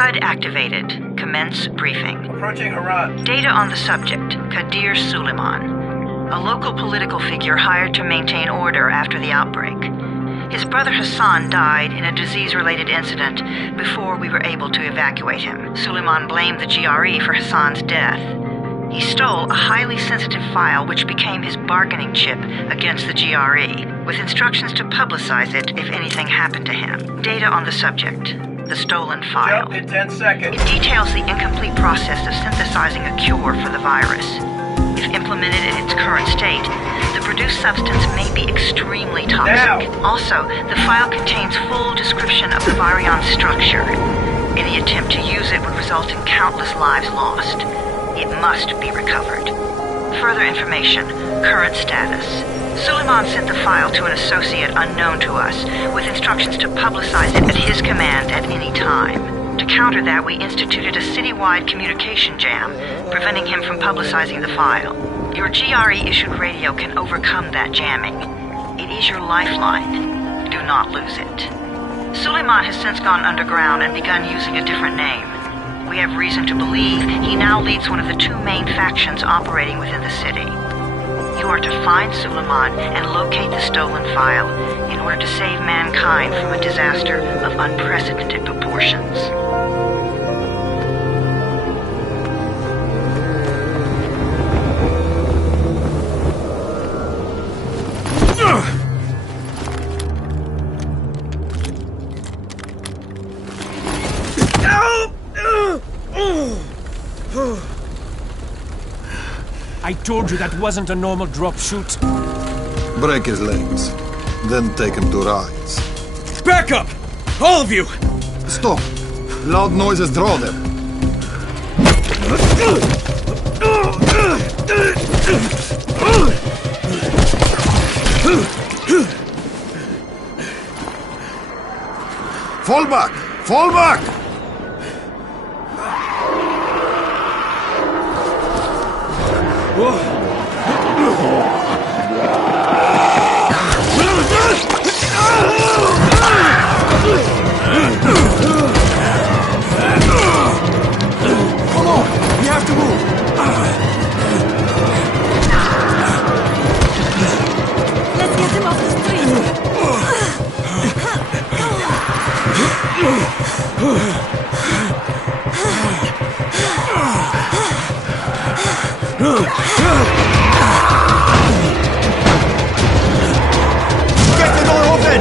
HUD activated. Commence briefing. Approaching Haran. Data on the subject, Kadir Suleiman, a local political figure hired to maintain order after the outbreak. His brother Hassan died in a disease-related incident before we were able to evacuate him. Suleiman blamed the GRE for Hassan's death. He stole a highly sensitive file which became his bargaining chip against the GRE, with instructions to publicize it if anything happened to him. Data on the subject, the stolen file. Jump in 10 seconds. It details the incomplete process of synthesizing a cure for the virus. If implemented in its current state, the produced substance may be extremely toxic. Now. Also, the file contains full description of the virion's structure. Any attempt to use it would result in countless lives lost. It must be recovered. Further information, current status. Suleiman sent the file to an associate unknown to us, with instructions to publicize it at his command at any time. To counter that, we instituted a citywide communication jam, preventing him from publicizing the file. Your GRE-issued radio can overcome that jamming. It is your lifeline. Do not lose it. Suleiman has since gone underground and begun using a different name. We have reason to believe he now leads one of the two main factions operating within the city. You are to find Suleiman and locate the stolen file in order to save mankind from a disaster of unprecedented proportions. I told you that wasn't a normal drop shoot. Break his legs, then take him to rides. Back up! All of you! Stop! Loud noises draw them. Fall back! Fall back! Come on! We have to move! Let's get him off the street! Get the door open!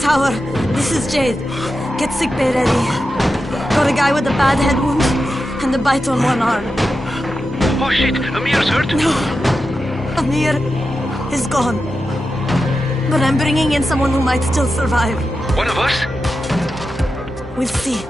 Tower, this is Jade. Get sickbay ready. Got a guy with a bad head wound and a bite on one arm. Oh shit, Amir's hurt? Amir is gone. But I'm bringing in someone who might still survive. One of us? We'll see.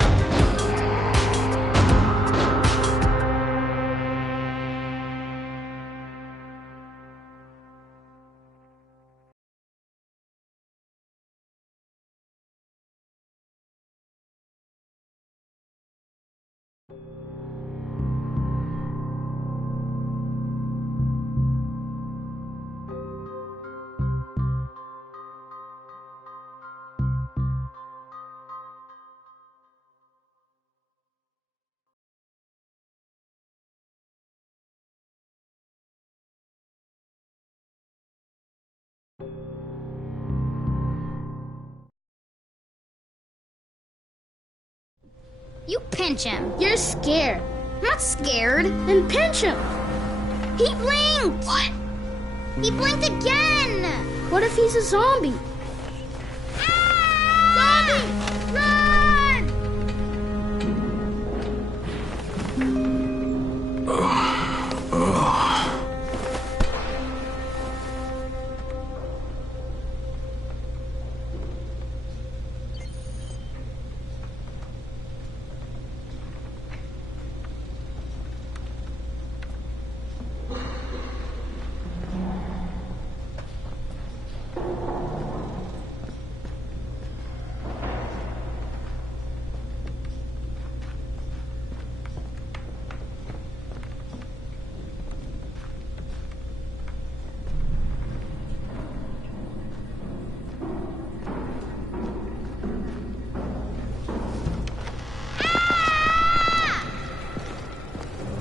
You pinch him. You're scared. I'm not scared. Then pinch him. He blinked. What? He blinked again. What if he's a zombie? Ah! Zombie! Run!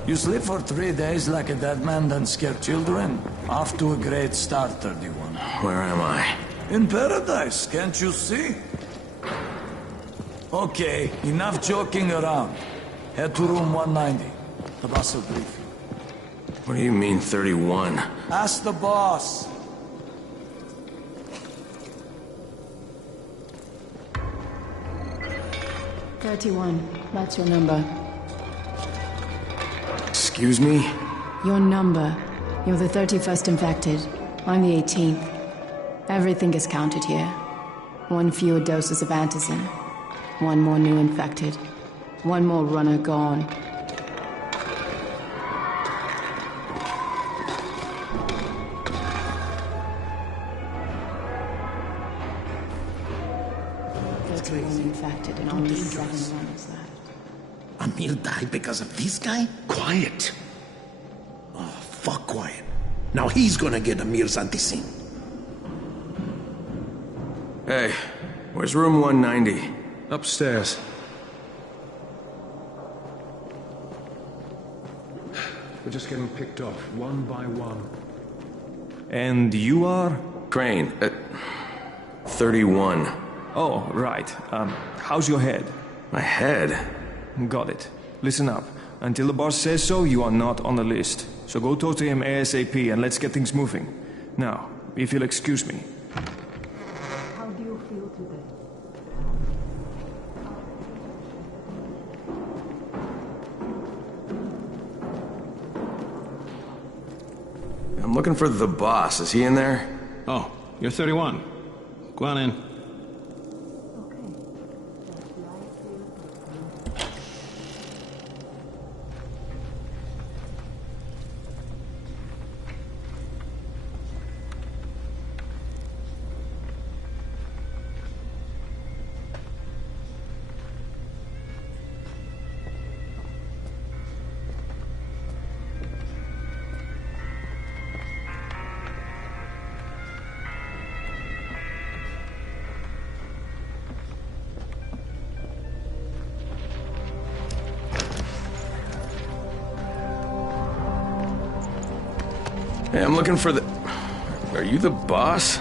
You sleep for 3 days like a dead man, then scare children? Off to a great start, 31. Where am I? In paradise, can't you see? Okay, enough joking around. Head to room 190. The boss will brief you. What do you mean, 31? Ask the boss. That's your number. Excuse me? Your number. You're the 31st infected. I'm the 18th. Everything is counted here. 1 fewer doses of antizin. 1 more new infected. 1 more runner gone. Infected and only 7 runners left. Amir died because of this guy? Quiet. Oh, fuck quiet. Now he's gonna get Amir's anti-scene. Hey, where's room 190? Upstairs. We're just getting picked off, one by one. And you are? Crane, 31. Oh, right. How's your head? My head? Got it. Listen up. Until the boss says so, you are not on the list. So go talk to him ASAP and let's get things moving. Now, if you'll excuse me. How do you feel today? I'm looking for the boss. Is he in there? Oh, you're 31. Go on in. Hey, I'm looking for the... Are you the boss?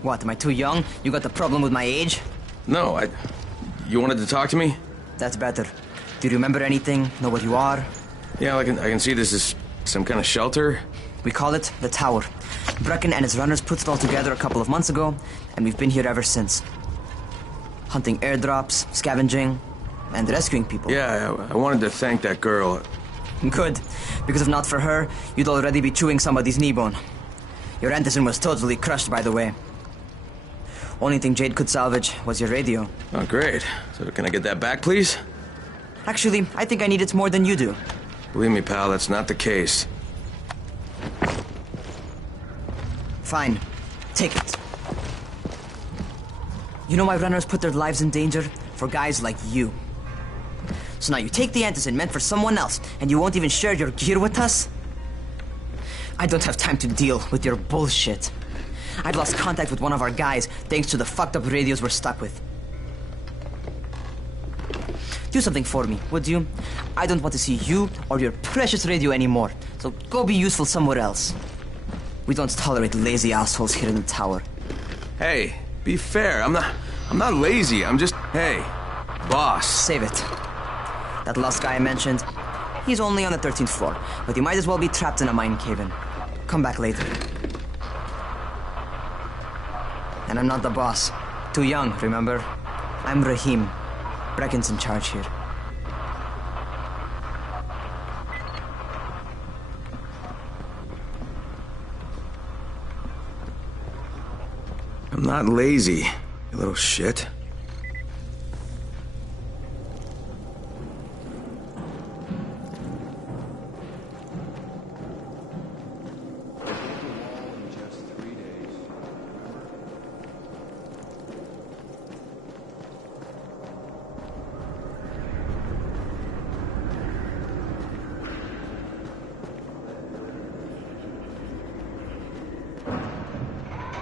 What, am I too young? You got the problem with my age? No, You wanted to talk to me? That's better. Do you remember anything? Know what you are? Yeah, I can see this is some kind of shelter. We call it the Tower. Brecken and his runners put it all together a couple of months ago, and we've been here ever since. Hunting airdrops, scavenging, and rescuing people. Yeah, I wanted to thank that girl. Good, because if not for her, you'd already be chewing somebody's knee bone. Your antizin was totally crushed, by the way. Only thing Jade could salvage was your radio. Oh, great. So can I get that back, please? Actually, I think I need it more than you do. Believe me, pal, that's not the case. Fine. Take it. You know why runners put their lives in danger? For guys like you. So now you take the antizin meant for someone else, and you won't even share your gear with us? I don't have time to deal with your bullshit. I've lost contact with one of our guys thanks to the fucked up radios we're stuck with. Do something for me, would you? I don't want to see you or your precious radio anymore, so go be useful somewhere else. We don't tolerate lazy assholes here in the tower. Hey, be fair. I'm not lazy. I'm just... Hey, boss. Save it. That last guy I mentioned, he's only on the 13th floor, but he might as well be trapped in a mine cave-in. Come back later. And I'm not the boss. Too young, remember? I'm Rahim. Brecken's in charge here. I'm not lazy, you little shit.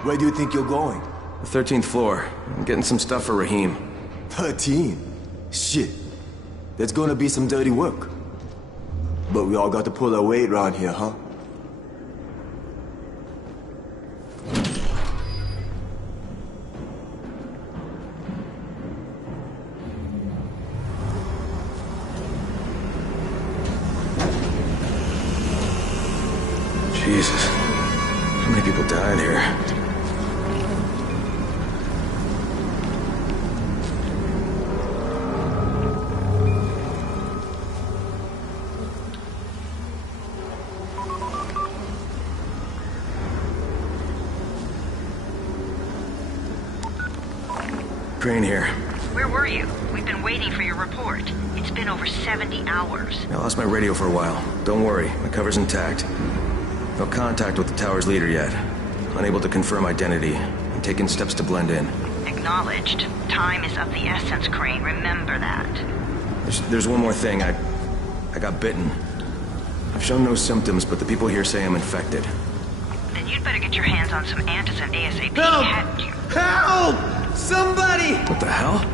Where do you think you're going? The 13th floor. I'm getting some stuff for Rahim. 13? Shit. There's gonna be some dirty work. But we all got to pull our weight around here, huh? Jesus. How many people died here? Crane here. Where were you? We've been waiting for your report. It's been over 70 hours. I lost my radio for a while. Don't worry, my cover's intact. No contact with the tower's leader yet. Unable to confirm identity. I'm taking steps to blend in. Acknowledged. Time is of the essence, Crane. Remember that. There's one more thing. I got bitten. I've shown no symptoms, but the people here say I'm infected. Then you'd better get your hands on some antizin ASAP. Help! Hadn't you? Help! Somebody! What the hell?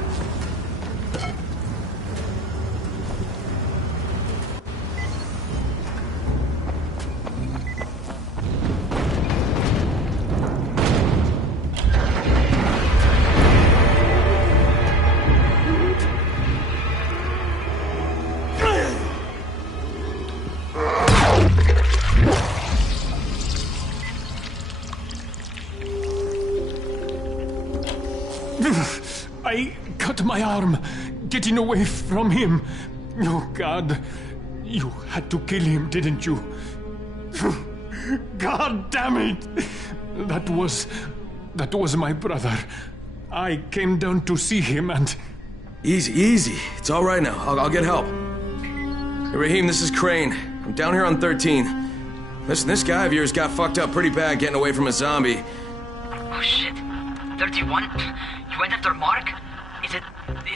I cut my arm, getting away from him. Oh, God. You had to kill him, didn't you? God damn it! That was my brother. I came down to see him and... Easy. It's all right now. I'll get help. Hey, Raheem, this is Crane. I'm down here on 13. Listen, this guy of yours got fucked up pretty bad getting away from a zombie. Oh, shit. 31? You went after Mark? Is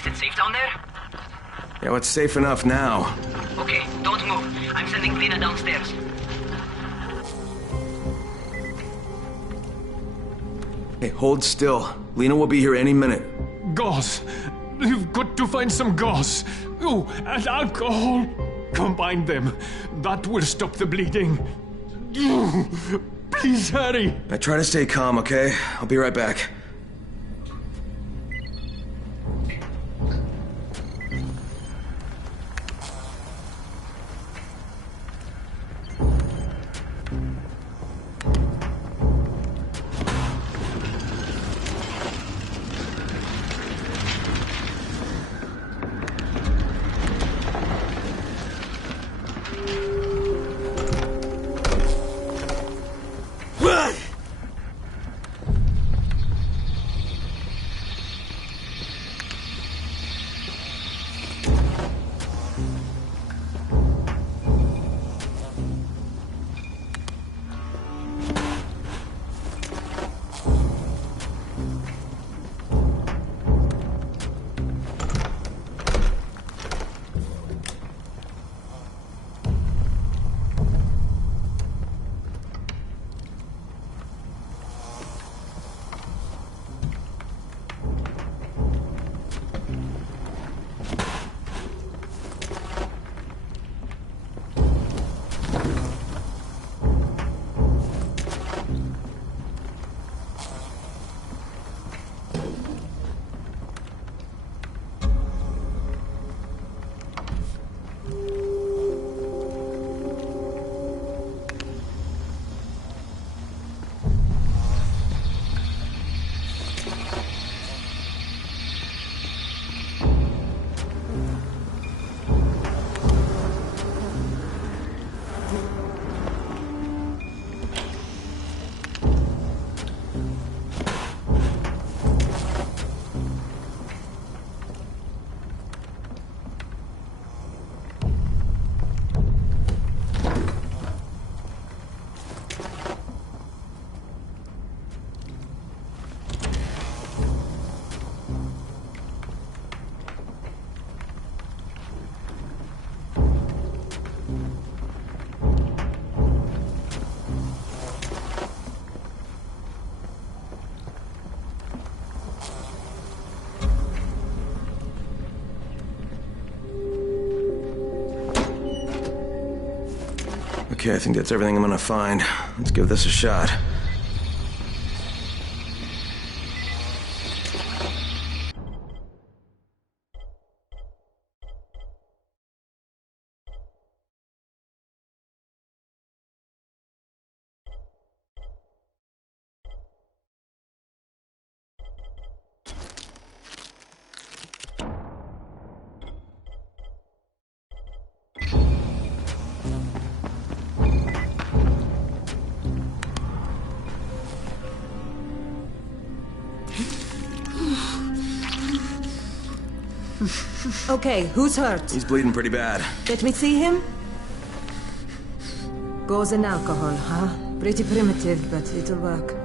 it safe down there? Yeah, well, it's safe enough now. Okay, don't move. I'm sending Lena downstairs. Hey, hold still. Lena will be here any minute. Gauze. You've got to find some gauze. Oh, and alcohol. Combine them. That will stop the bleeding. Please hurry. I try to stay calm, okay? I'll be right back. Okay, I think that's everything I'm gonna find. Let's give this a shot. Okay, who's hurt? He's bleeding pretty bad. Let me see him. Gauze and alcohol, huh? Pretty primitive, but it'll work.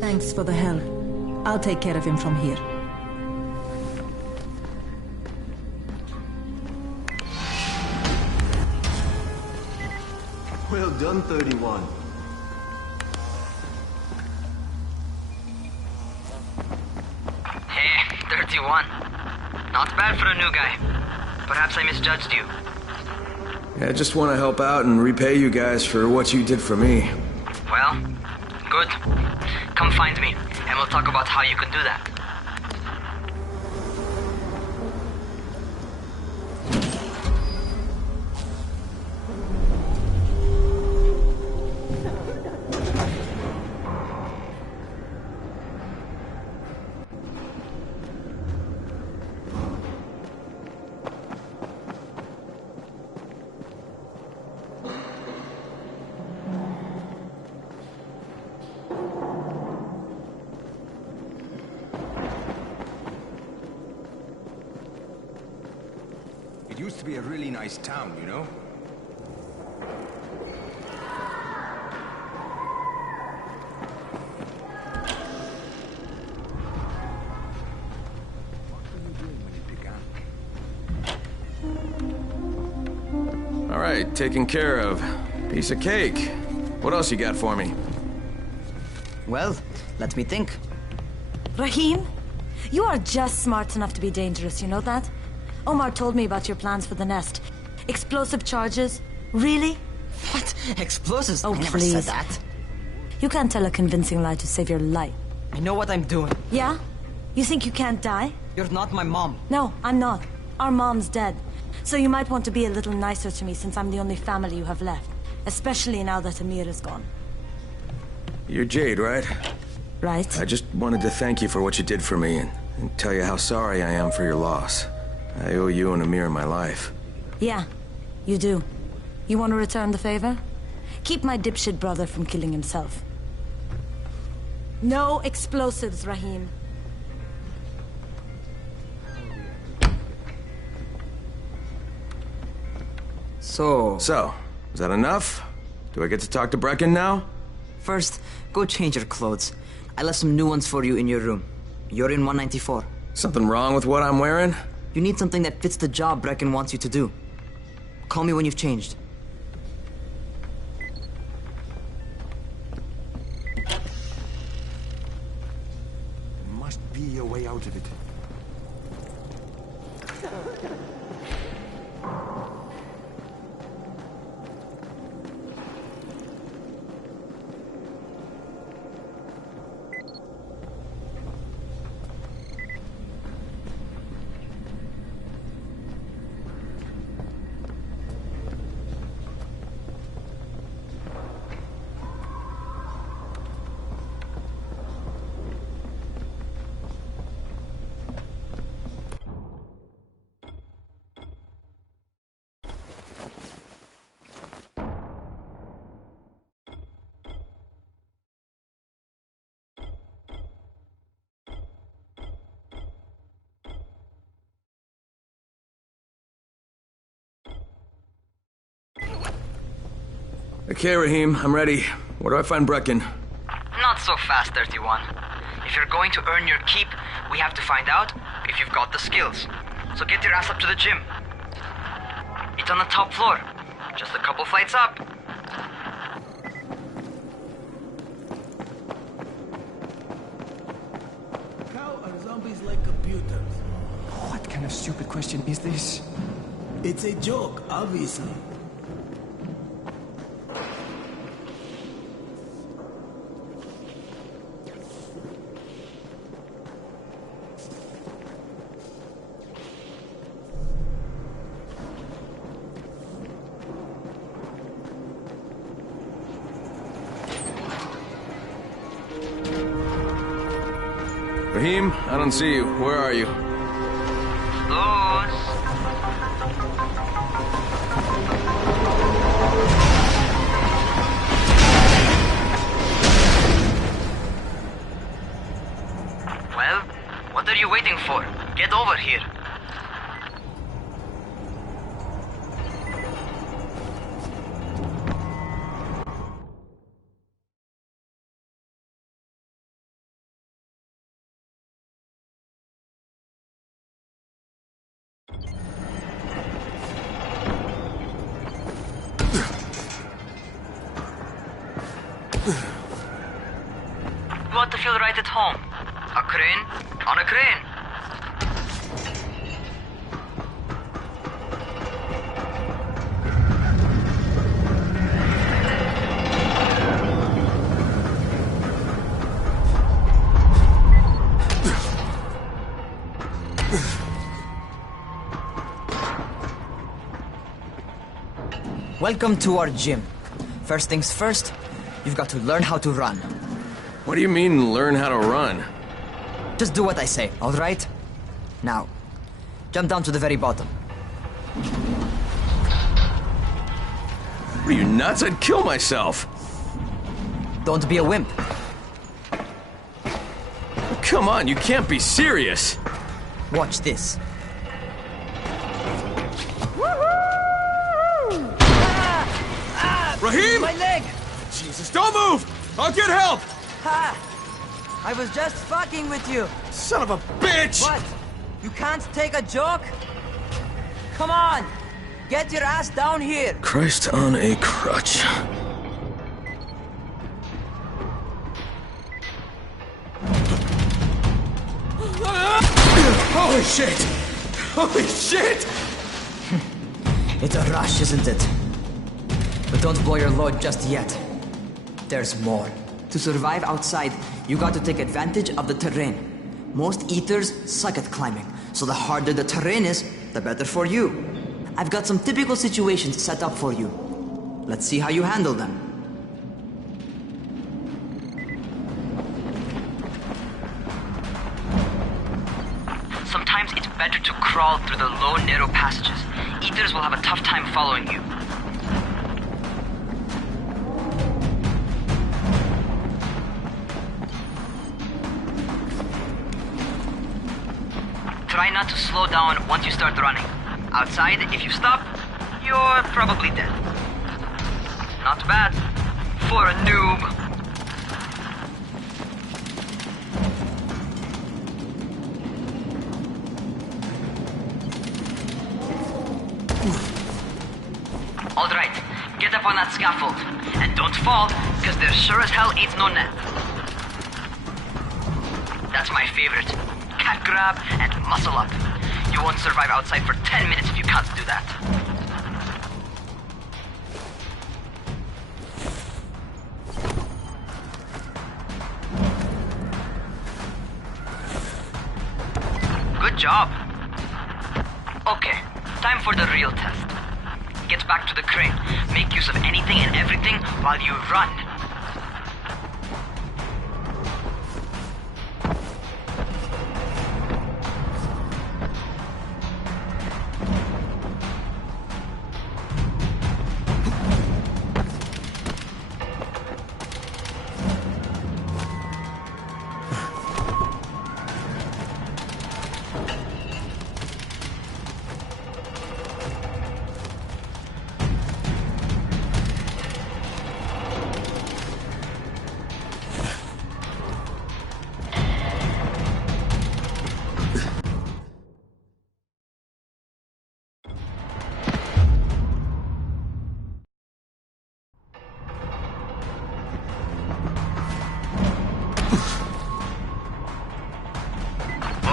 Thanks for the help. I'll take care of him from here. Well done, 31. Hey, 31. Not bad for a new guy. Perhaps I misjudged you. Yeah, I just want to help out and repay you guys for what you did for me. Well, good. Come find me, and we'll talk about how you can do that. It used to be a really nice town, you know? All right, taken care of. Piece of cake. What else you got for me? Well, let me think. Rahim, you are just smart enough to be dangerous, you know that? Omar told me about your plans for the nest. Explosive charges? Really? What? Explosives? Oh, I never please. said that. You can't tell a convincing lie to save your life. I know what I'm doing. Yeah? You think you can't die? You're not my mom. No, I'm not. Our mom's dead. So you might want to be a little nicer to me since I'm the only family you have left. Especially now that Amir is gone. You're Jade, right? Right. I just wanted to thank you for what you did for me and tell you how sorry I am for your loss. I owe you and Amir my life. Yeah, you do. You want to return the favor? Keep my dipshit brother from killing himself. No explosives, Rahim. So, is that enough? Do I get to talk to Brecken now? First, go change your clothes. I left some new ones for you in your room. You're in 194. Something wrong with what I'm wearing? You need something that fits the job Brecken wants you to do. Call me when you've changed. There must be a way out of it. Okay, Rahim, I'm ready. Where do I find Brecken? Not so fast, 31. If you're going to earn your keep, we have to find out if you've got the skills. So get your ass up to the gym. It's on the top floor. Just a couple flights up. How are zombies like computers? What kind of stupid question is this? It's a joke, obviously. Raheem, I don't see you. Where are you? Close. Well, what are you waiting for? Get over here. You want to feel right at home? A crane? On a crane. Welcome to our gym. First things first, you've got to learn how to run. What do you mean, learn how to run? Just do what I say, all right? Now, jump down to the very bottom. Are you nuts? I'd kill myself. Don't be a wimp. Come on, you can't be serious. Watch this. Raheem! My leg! Jesus, don't move! I'll get help! Ha! I was just fucking with you. Son of a bitch! What? You can't take a joke? Come on! Get your ass down here! Christ on a crutch. Holy shit! Holy shit! It's a rush, isn't it? But don't blow your load just yet. There's more. To survive outside, you got to take advantage of the terrain. Most eaters suck at climbing, so the harder the terrain is, the better for you. I've got some typical situations set up for you. Let's see how you handle them. Sometimes it's better to crawl through the low, narrow passages. Eaters will have a tough time following you. Try not to slow down once you start running. Outside, if you stop, you're probably dead. Not bad for a noob. All right, get up on that scaffold. And don't fall, because there sure as hell ain't no net. That's my favorite. Cat grab and muscle up. You won't survive outside for 10 minutes if you can't do that. Good job. Okay, time for the real test. Get back to the crane. Make use of anything and everything while you run.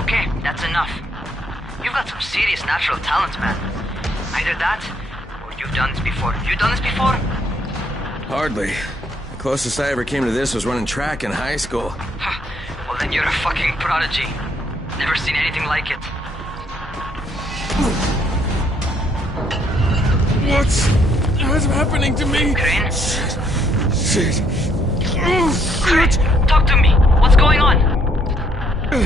Okay, that's enough. You've got some serious natural talent, man. Either that, or you've done this before. You done this before? Hardly. The closest I ever came to this was running track in high school. Well, then you're a fucking prodigy. Never seen anything like it. What's happening to me? Crane? Shit. Crane, talk to me. What's going on?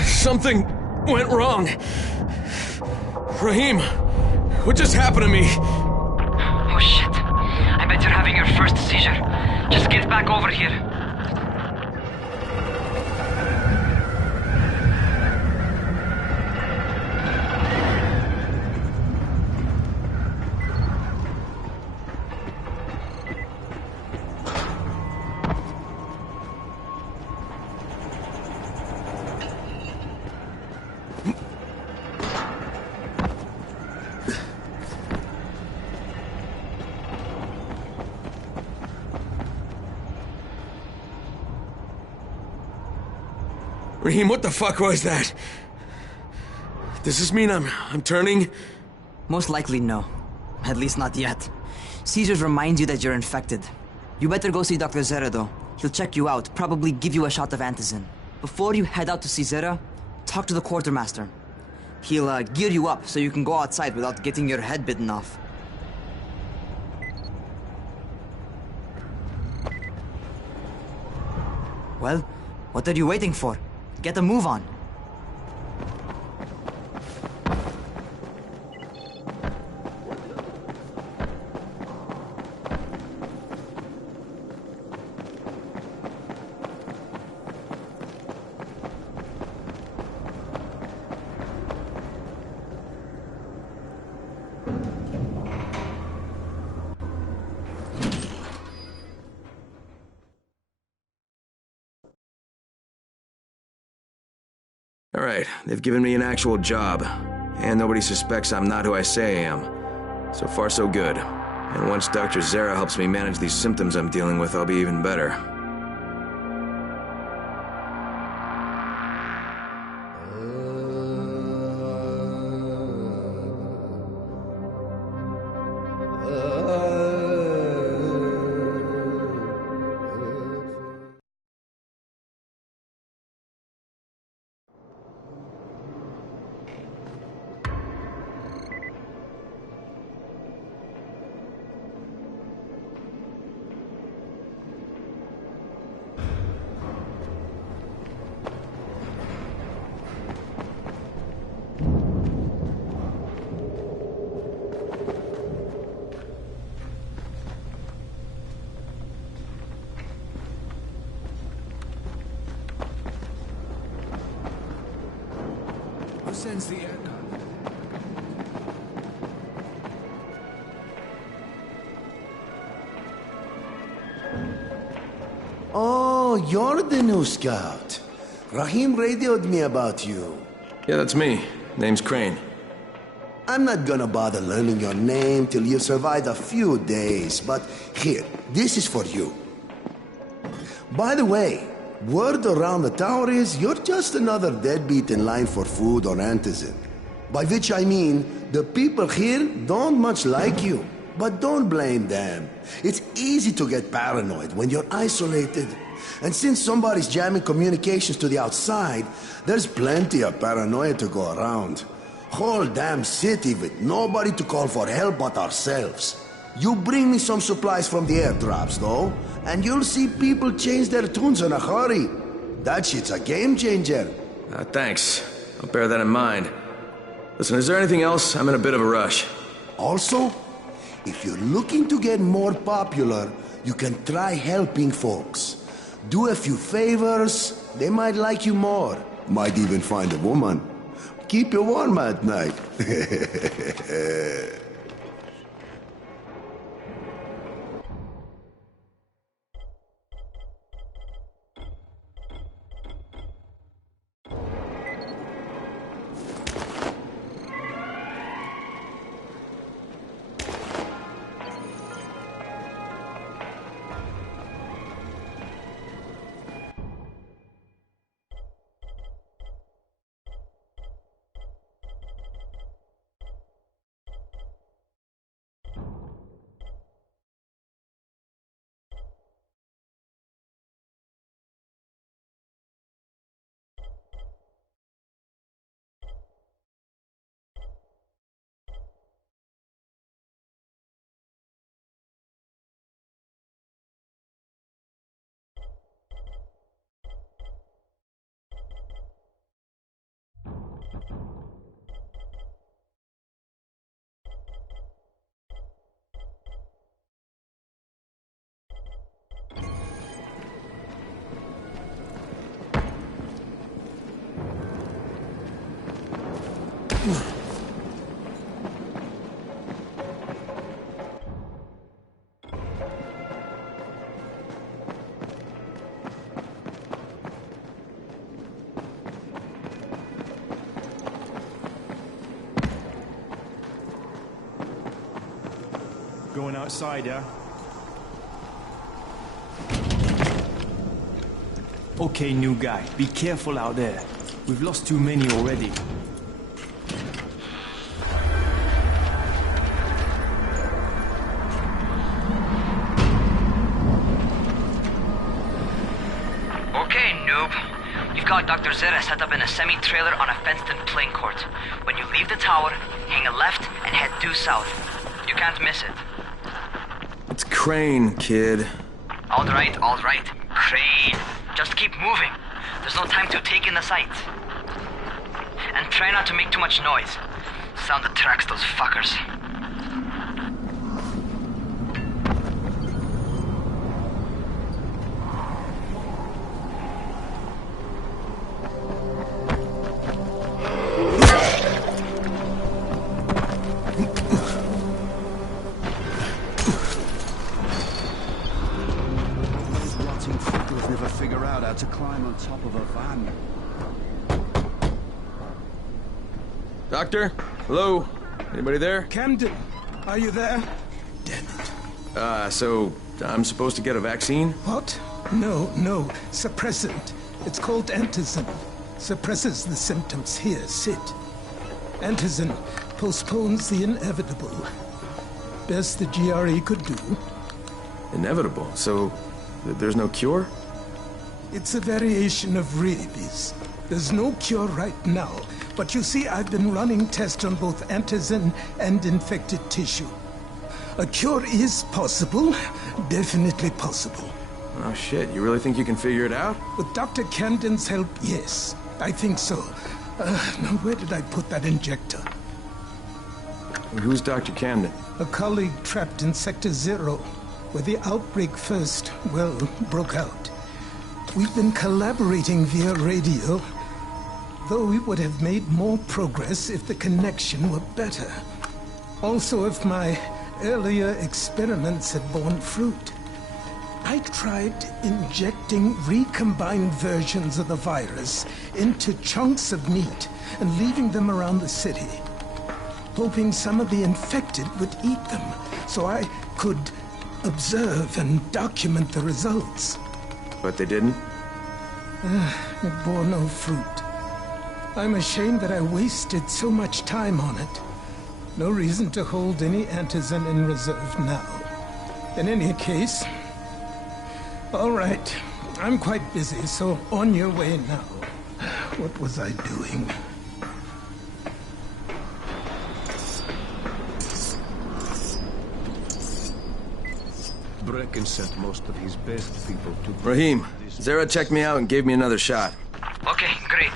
Something went wrong. Raheem, what just happened to me? Oh shit. I bet you're having your first seizure. Just get back over here. Raheem, what the fuck was that? Does this mean I'm turning? Most likely no. At least not yet. Seizures remind you that you're infected. You better go see Dr. Zera though. He'll check you out, probably give you a shot of antizin. Before you head out to see Zera, talk to the quartermaster. He'll gear you up so you can go outside without getting your head bitten off. Well, what are you waiting for? Get a move on. All right, they've given me an actual job, and nobody suspects I'm not who I say I am. So far, so good. And once Dr. Zera helps me manage these symptoms I'm dealing with, I'll be even better. Who sends the air? Oh, you're the new scout. Raheem radioed me about you. Yeah, that's me. Name's Crane. I'm not gonna bother learning your name till you survived a few days, but here, this is for you. By the way, word around the tower is you're just another deadbeat in line for food or antizin. By which I mean, the people here don't much like you. But don't blame them. It's easy to get paranoid when you're isolated. And since somebody's jamming communications to the outside, there's plenty of paranoia to go around. Whole damn city with nobody to call for help but ourselves. You bring me some supplies from the airdrops, though, and you'll see people change their tunes in a hurry. That shit's a game changer. Thanks. I'll bear that in mind. Listen, is there anything else? I'm in a bit of a rush. Also, if you're looking to get more popular, you can try helping folks. Do a few favors, they might like you more. Might even find a woman. Keep you warm at night. Going outside, yeah? Okay, new guy. Be careful out there. We've lost too many already. Okay, noob. You've got Dr. Zera set up in a semi-trailer on a fenced-in playing court. When you leave the tower, hang a left and head due south. You can't miss it. It's Crane, kid. All right, Crane. Just keep moving. There's no time to take in the sights. And try not to make too much noise. Sound attracts those fuckers. To climb on top of a van. Doctor? Hello? Anybody there? Camden, are you there? Damn it. So I'm supposed to get a vaccine? What? No. Suppressant. It's called antizin. Suppresses the symptoms. Here, sit. Antizin postpones the inevitable. Best the GRE could do. Inevitable? So there's no cure? It's a variation of rabies. There's no cure right now, but you see, I've been running tests on both antizin and infected tissue. A cure is possible, definitely possible. Oh shit, you really think you can figure it out? With Dr. Camden's help, yes, I think so. Now where did I put that injector? Who's Dr. Camden? A colleague trapped in Sector 0, where the outbreak first, broke out. We've been collaborating via radio, though we would have made more progress if the connection were better. Also, if my earlier experiments had borne fruit. I tried injecting recombined versions of the virus into chunks of meat and leaving them around the city, hoping some of the infected would eat them so I could observe and document the results. But they didn't? It bore no fruit. I'm ashamed that I wasted so much time on it. No reason to hold any antizin in reserve now. In any case, all right, I'm quite busy, so on your way now. What was I doing? Brecken sent most of his best people to... Rahim, Zera checked me out and gave me another shot. Okay, great.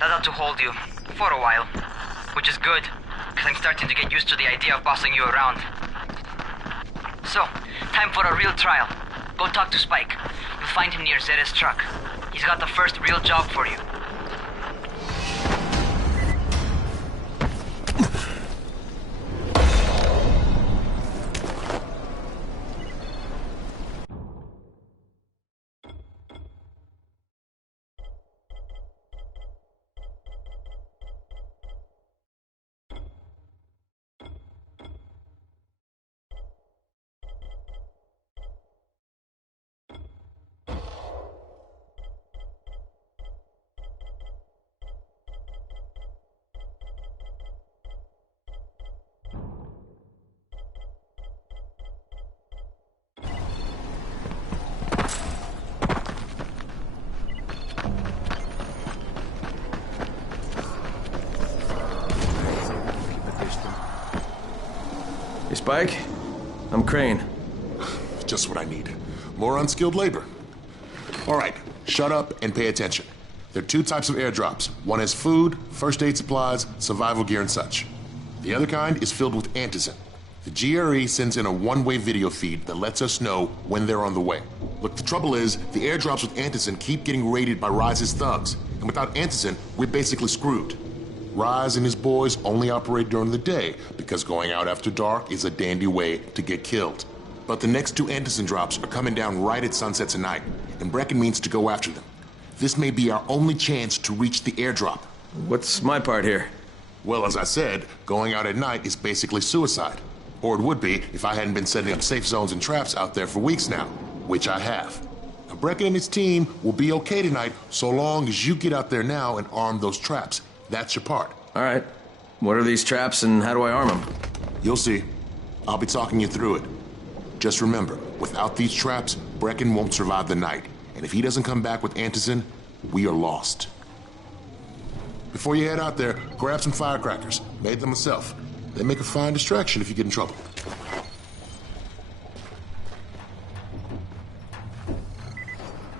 That ought to hold you. For a while. Which is good, because I'm starting to get used to the idea of bossing you around. So, time for a real trial. Go talk to Spike. You'll find him near Zera's truck. He's got the first real job for you. Hey, Spike. I'm Crane. Just what I need. More unskilled labor. All right, shut up and pay attention. There are two types of airdrops. One is food, first aid supplies, survival gear, and such. The other kind is filled with antizin. The GRE sends in a one-way video feed that lets us know when they're on the way. Look, the trouble is, the airdrops with antizin keep getting raided by Rise's thugs, and without antizin, we're basically screwed. Rise and his boys only operate during the day, because going out after dark is a dandy way to get killed. But the next two antizin drops are coming down right at sunset tonight, and Brecken means to go after them. This may be our only chance to reach the airdrop. What's my part here? Well, as I said, going out at night is basically suicide. Or it would be if I hadn't been setting up safe zones and traps out there for weeks now, which I have. Now, Brecken and his team will be okay tonight so long as you get out there now and arm those traps. That's your part. All right. What are these traps and how do I arm them? You'll see. I'll be talking you through it. Just remember, without these traps, Brecken won't survive the night. And if he doesn't come back with antizin, we are lost. Before you head out there, grab some firecrackers. Made them myself. They make a fine distraction if you get in trouble.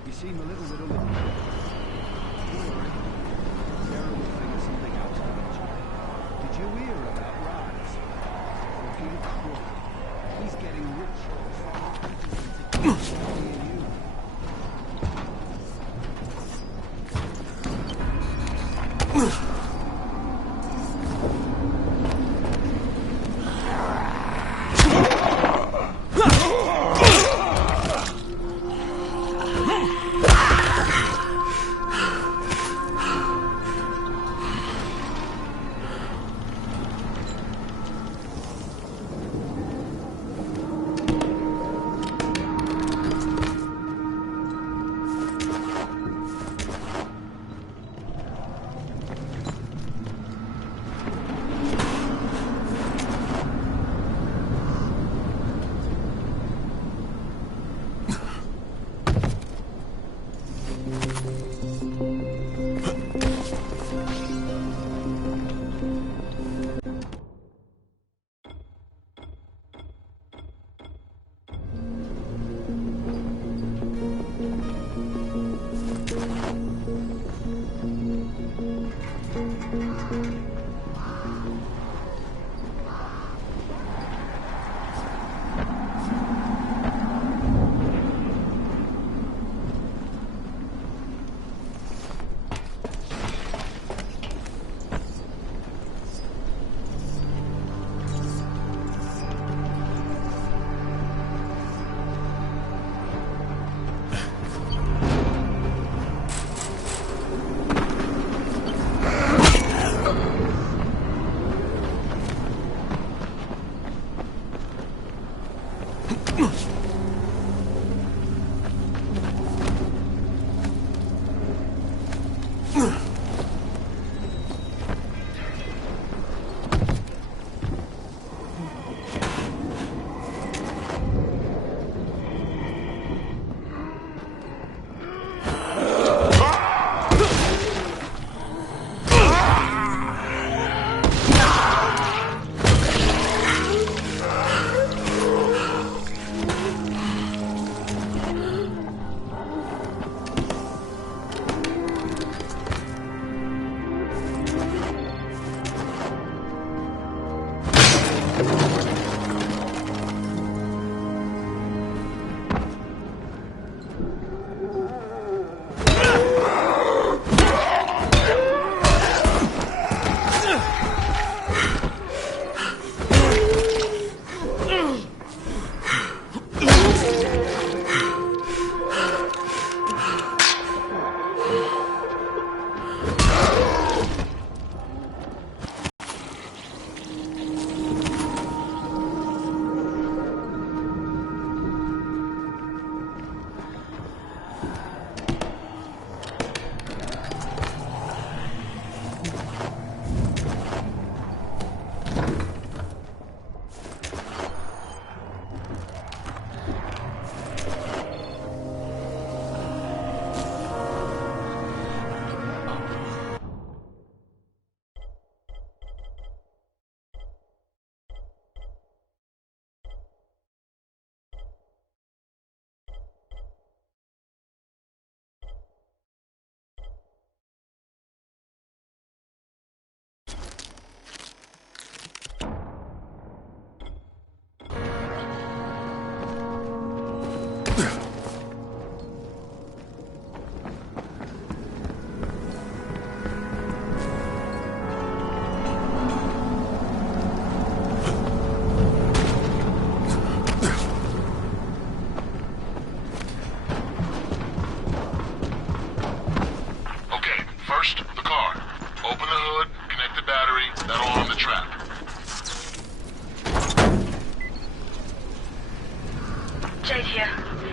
You seem a little bit alone. Terrible thing is something else about you. Did you hear about Rise? Fucking crook. He's getting rich.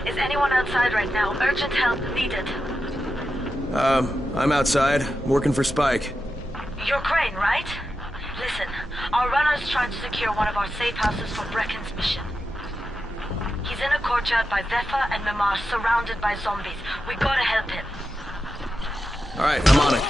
Is anyone outside right now? Urgent help needed. I'm outside, working for Spike. You're Crane, right? Listen, our runner's trying to secure one of our safe houses for Brecken's mission. He's in a courtyard by Vefa and Mimar, surrounded by zombies. We gotta help him. Alright, I'm on it.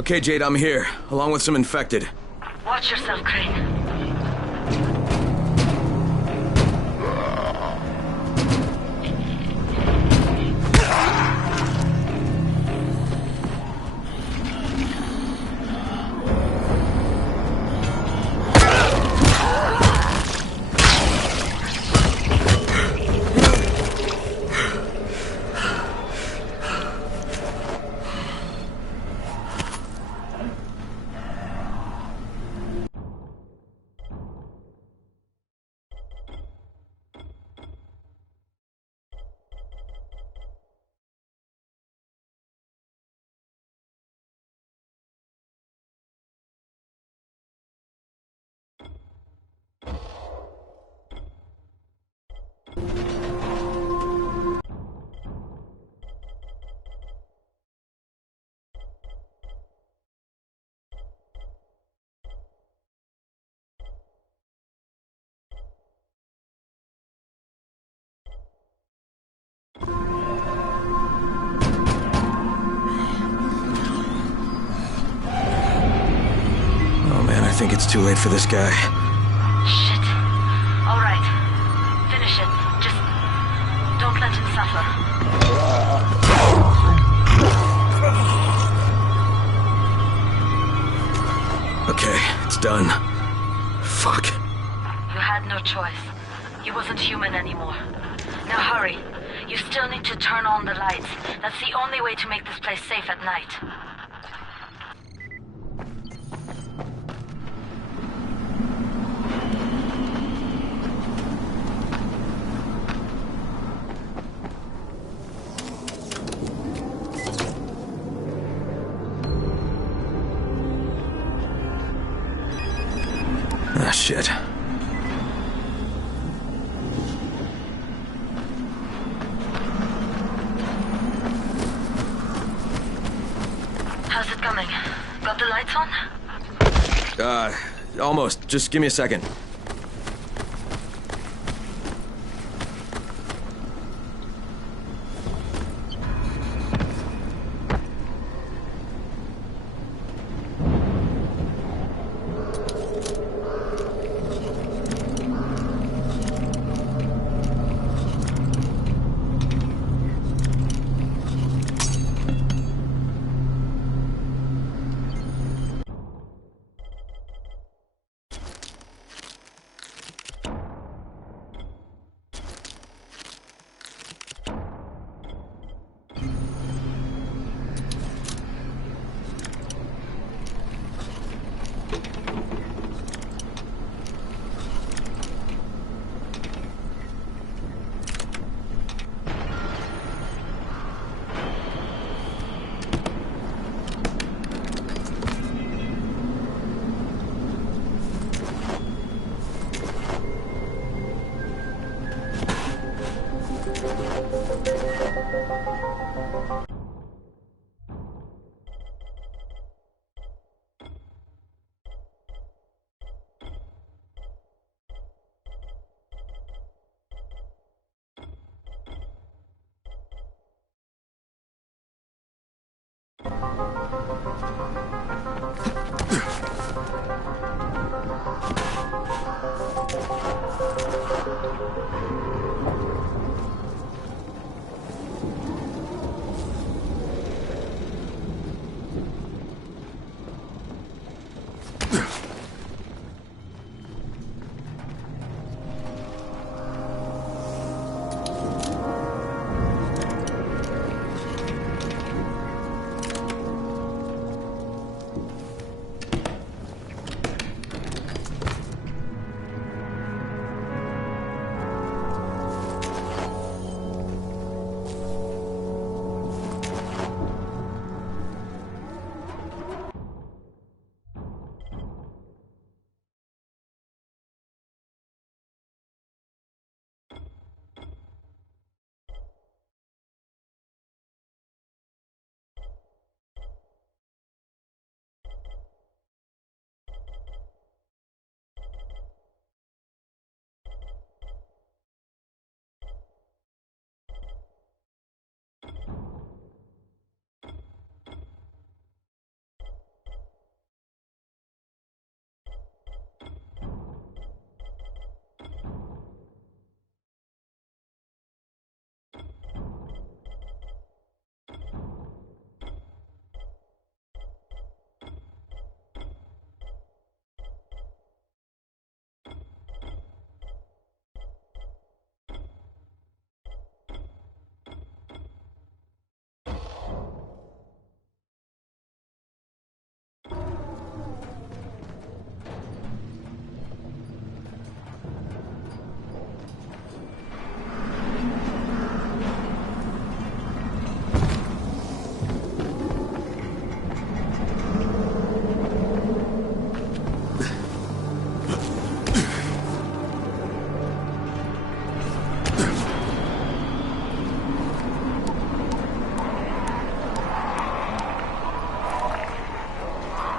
Okay, Jade, I'm here, along with some infected. Watch yourself, Crane. Oh man, I think it's too late for this guy. done. Fuck. You had no choice. He wasn't human anymore. Now hurry. You still need to turn on the lights. That's the only way to make this place safe at night. Ah, shit. How's it coming? Got the lights on? Almost. Just give me a second.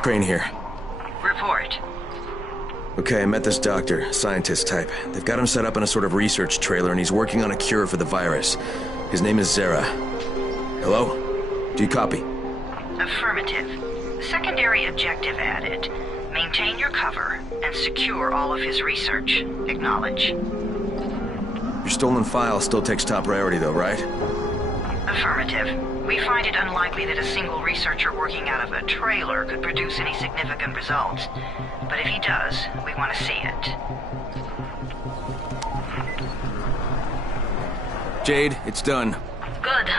Crane here. Report. Okay, I met this doctor, scientist type. They've got him set up in a sort of research trailer, and he's working on a cure for the virus. His name is Zera. Hello? Do you copy? Affirmative. Secondary objective added. Maintain your cover and secure all of his research. Acknowledge. Your stolen file still takes top priority, though, right? Affirmative. We find it unlikely that a single researcher working out of a trailer could produce any significant results. But if he does, we want to see it. Jade, it's done. Good.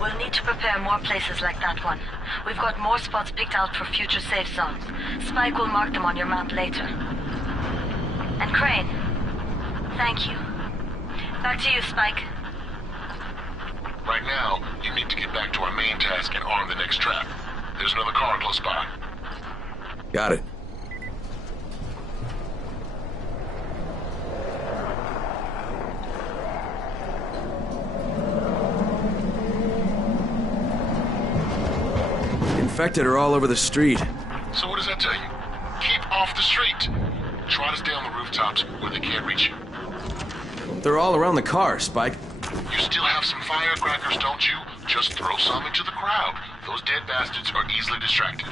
We'll need to prepare more places like that one. We've got more spots picked out for future safe zones. Spike will mark them on your map later. And Crane, thank you. Back to you, Spike. Right now, you need to get back to our main task and arm the next trap. There's another car close by. Got it. Infected are all over the street. So what does that tell you? Keep off the street. Try to stay on the rooftops where they can't reach you. They're all around the car, Spike. You still have some firecrackers, don't you? Just throw some into the crowd. Those dead bastards are easily distracted.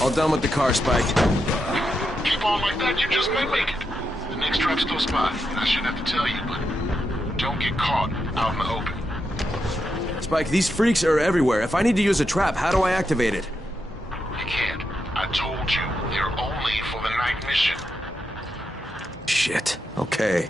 All done with the car, Spike. Keep on like that, you just might make it. The next trap's close by, and I shouldn't have to tell you, but don't get caught out in the open. Spike, these freaks are everywhere. If I need to use a trap, how do I activate it? You can't. I told you, they're only for the night mission. Shit. Okay.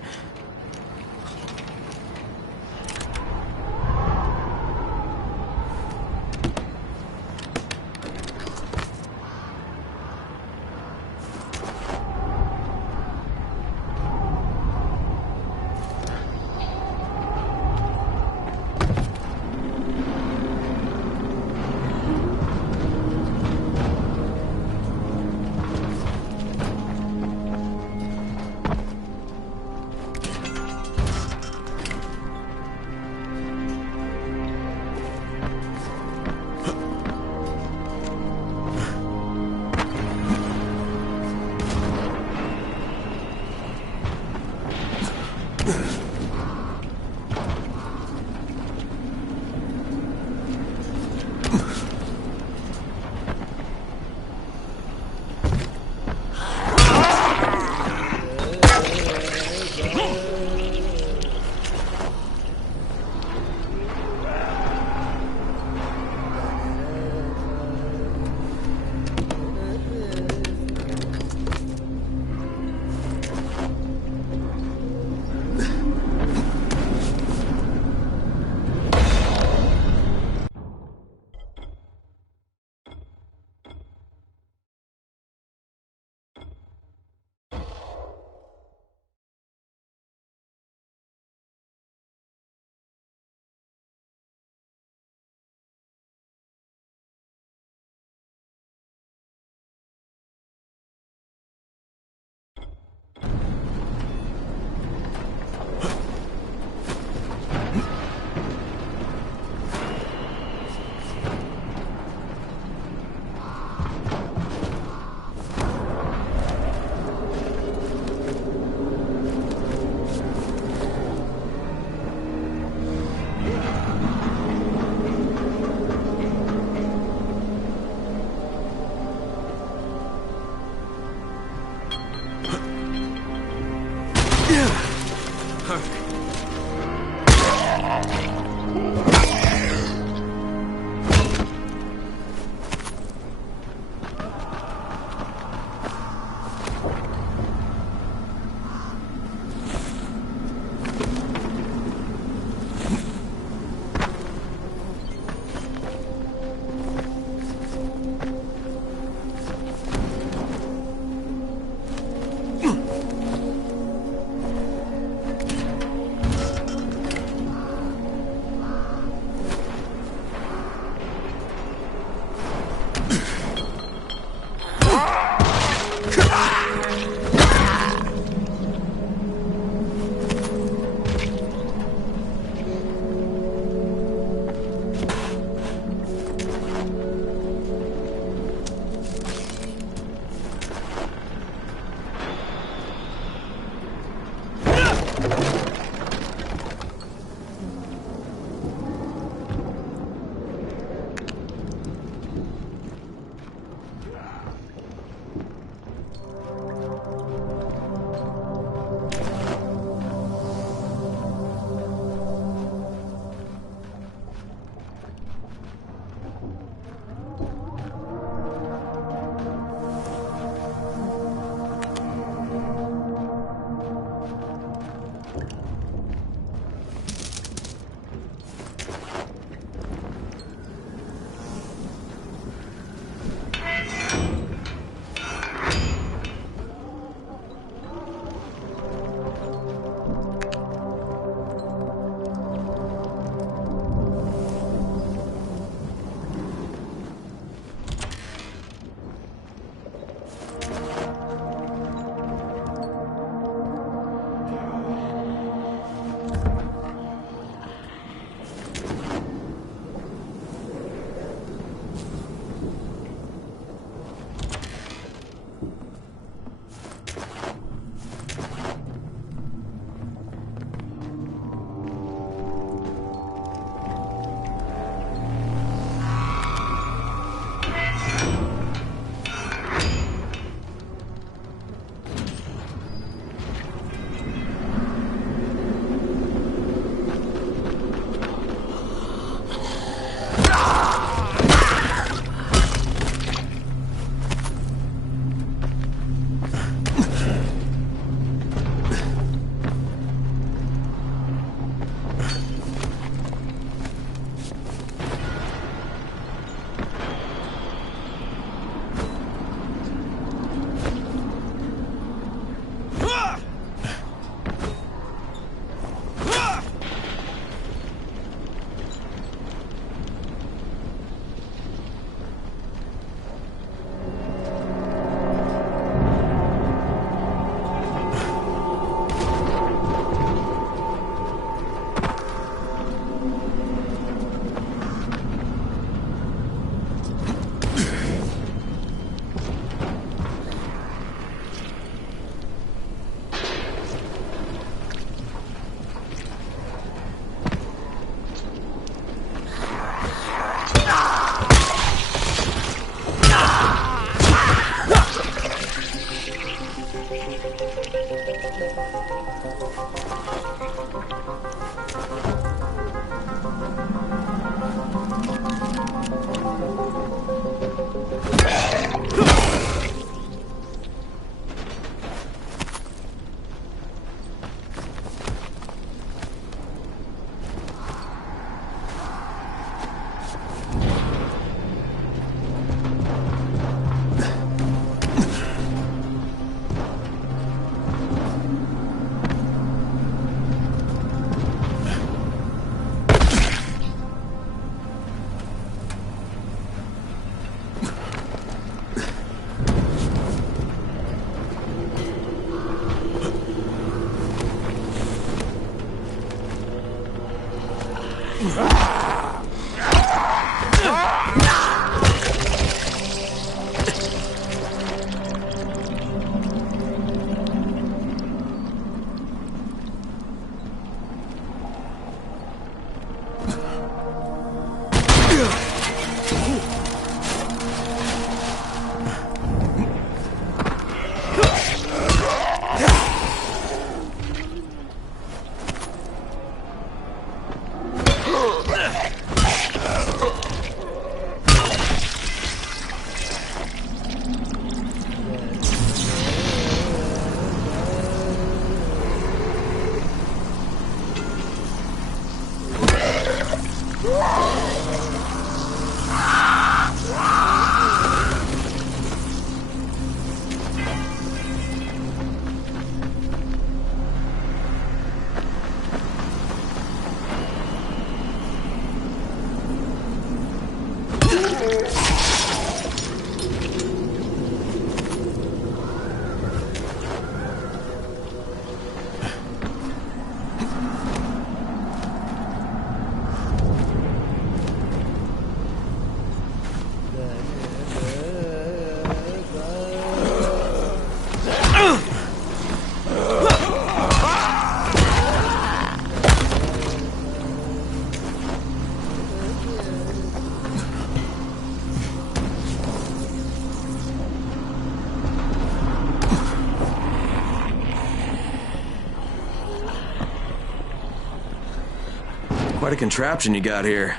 Quite a contraption you got here.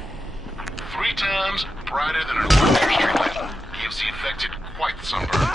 3 times brighter than an ordinary streetlight. Gives the infected quite the sunburn.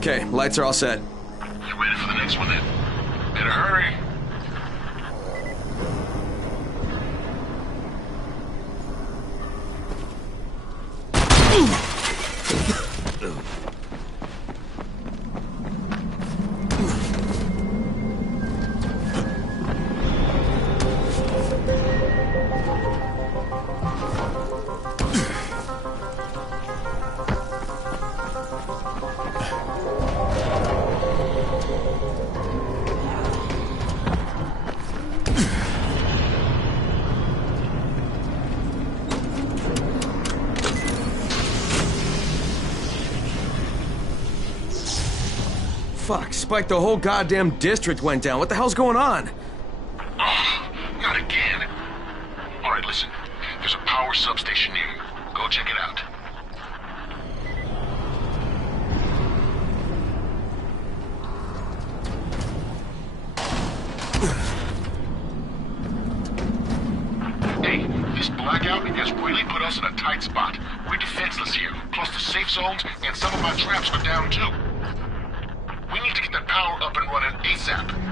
Okay, lights are all set. You ready for the next one then? Better hurry. Fuck, Spike, the whole goddamn district went down. What the hell's going on? Oh, not again. All right, listen. There's a power substation near you. Go check it out. Hey, this blackout has really put us in a tight spot. We're defenseless here. Plus the safe zones and some of my traps are down too. We need to get that power up and running ASAP.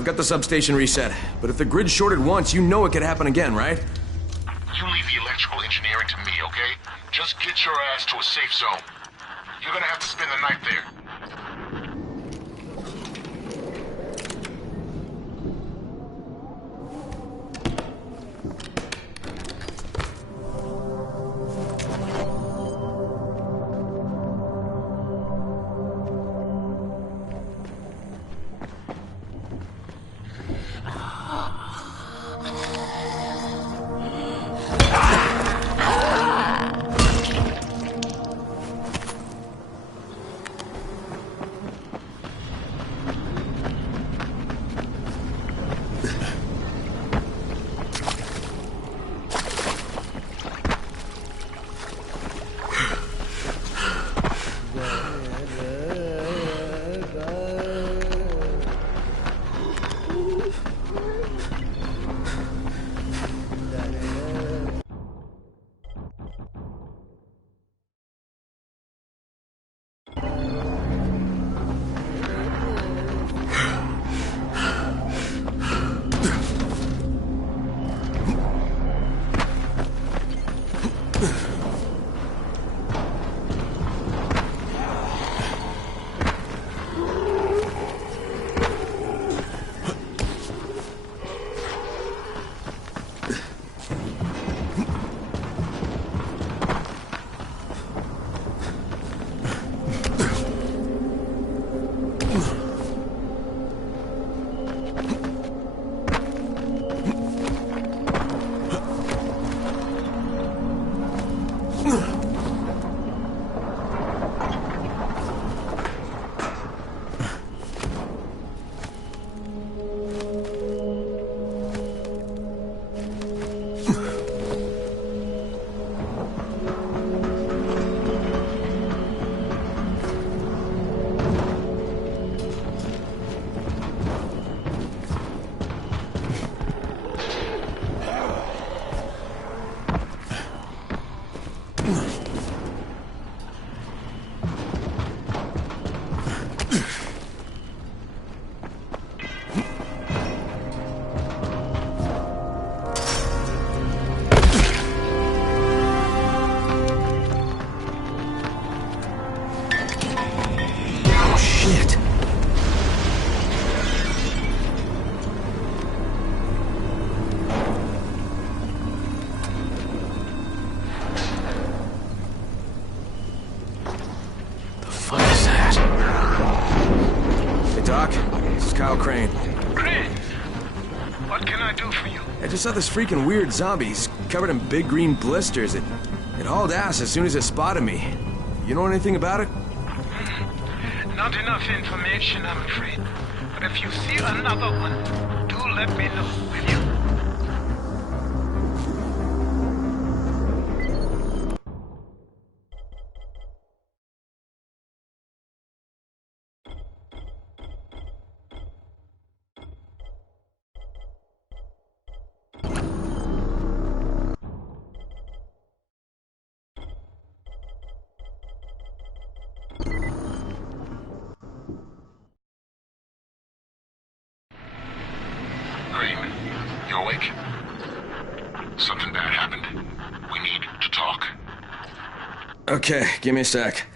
I've got the substation reset. But if the grid shorted once, you know it could happen again, right? You leave the electrical engineering to me, okay? Just get your ass to a safe zone. You're gonna have to spend the night there. I just saw this freaking weird zombie. He's covered in big green blisters. It hauled ass as soon as it spotted me. You know anything about it? Not enough information, I'm afraid. But if you see another one, do let me know, will you? You awake? Something bad happened. We need to talk. Okay, give me a sec.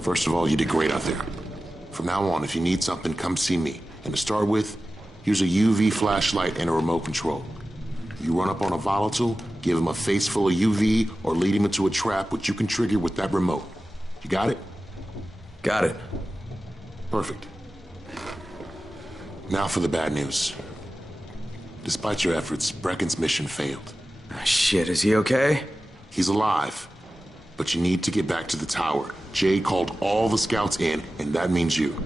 First of all, you did great out there. From now on, if you need something, come see me. And to start with, here's a UV flashlight and a remote control. You run up on a volatile, give him a face full of UV, or lead him into a trap which you can trigger with that remote. You got it? Got it. Perfect. Now for the bad news. Despite your efforts, Brecken's mission failed. Shit, is he okay? He's alive. But you need to get back to the tower. Jay called all the scouts in, and that means you.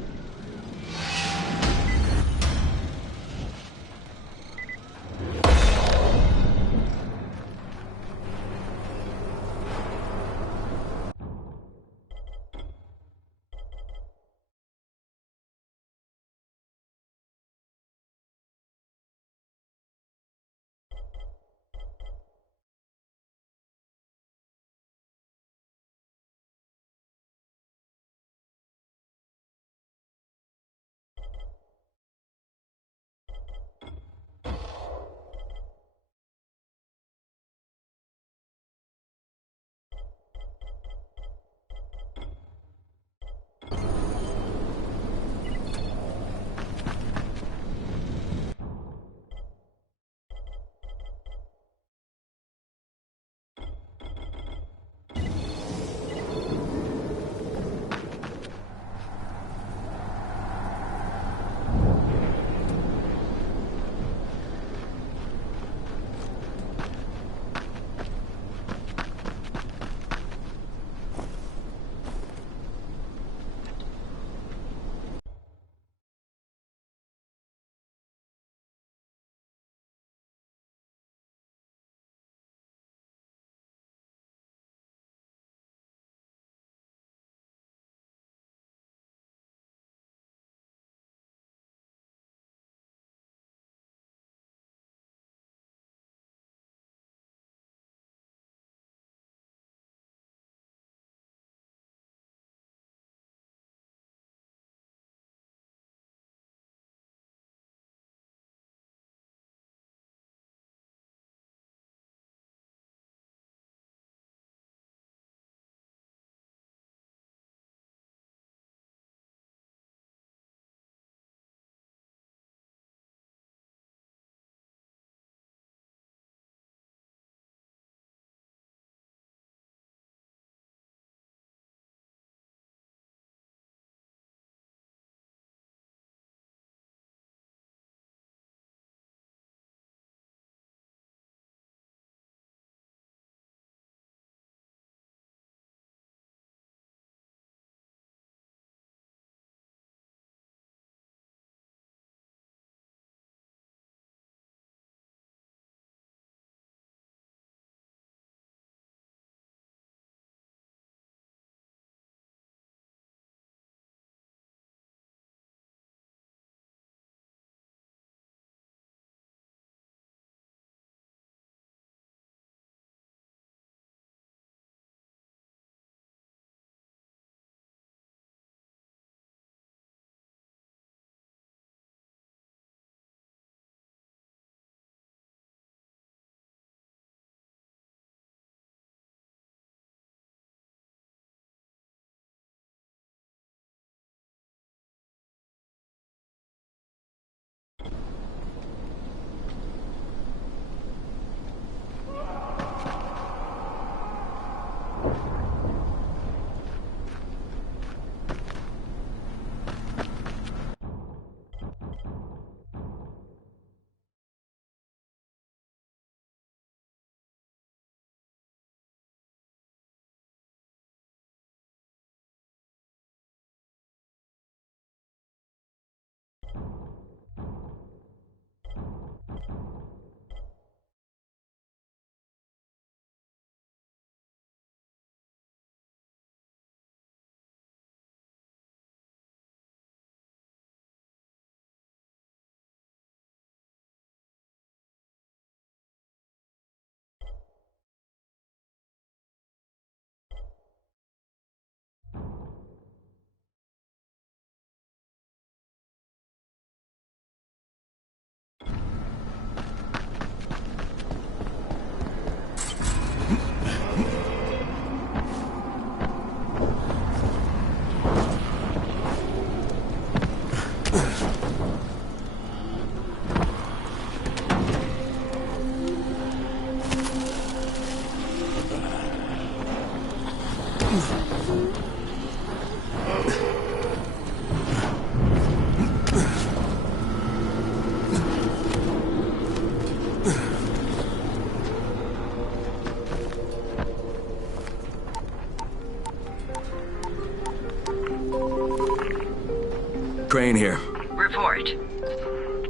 Crane here. Report.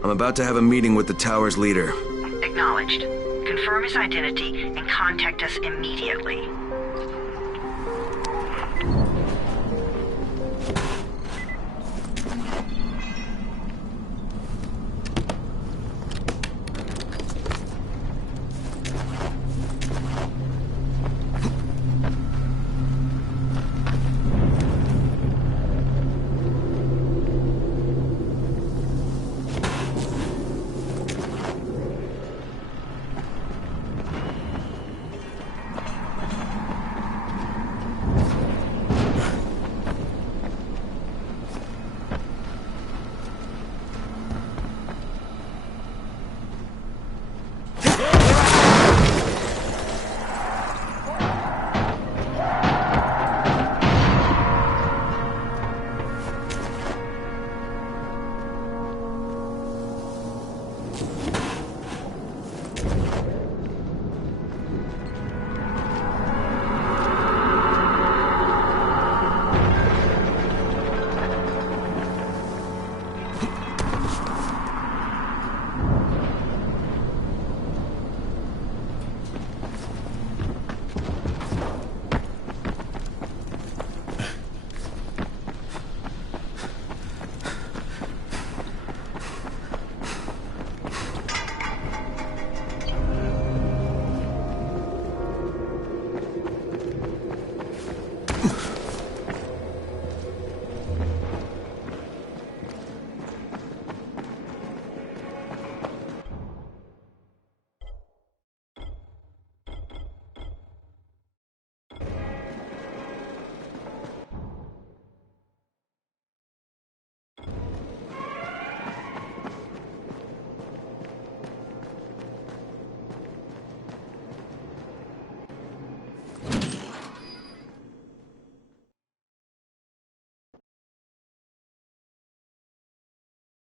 I'm about to have a meeting with the tower's leader. Acknowledged. Confirm his identity and contact us immediately.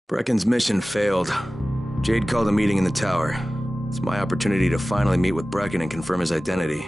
Brecken's mission failed. Jade called a meeting in the tower. It's my opportunity to finally meet with Brecken and confirm his identity.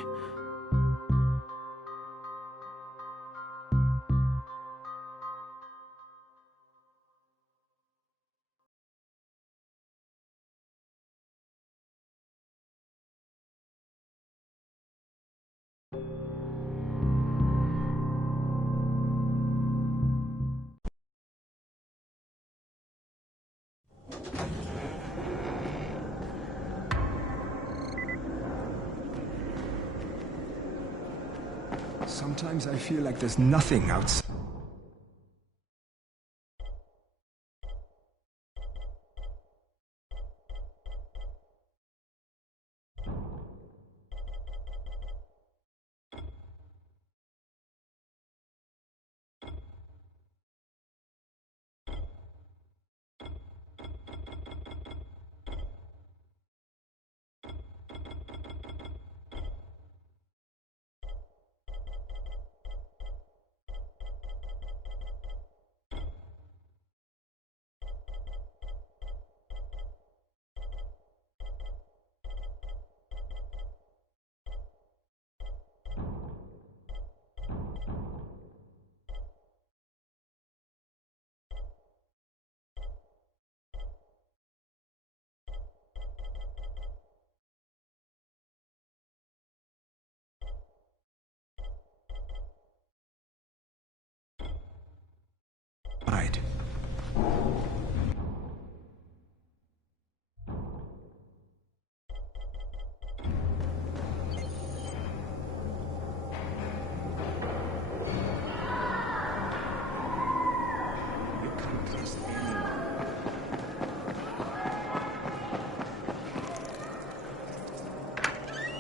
Sometimes I feel like there's nothing outside. Right.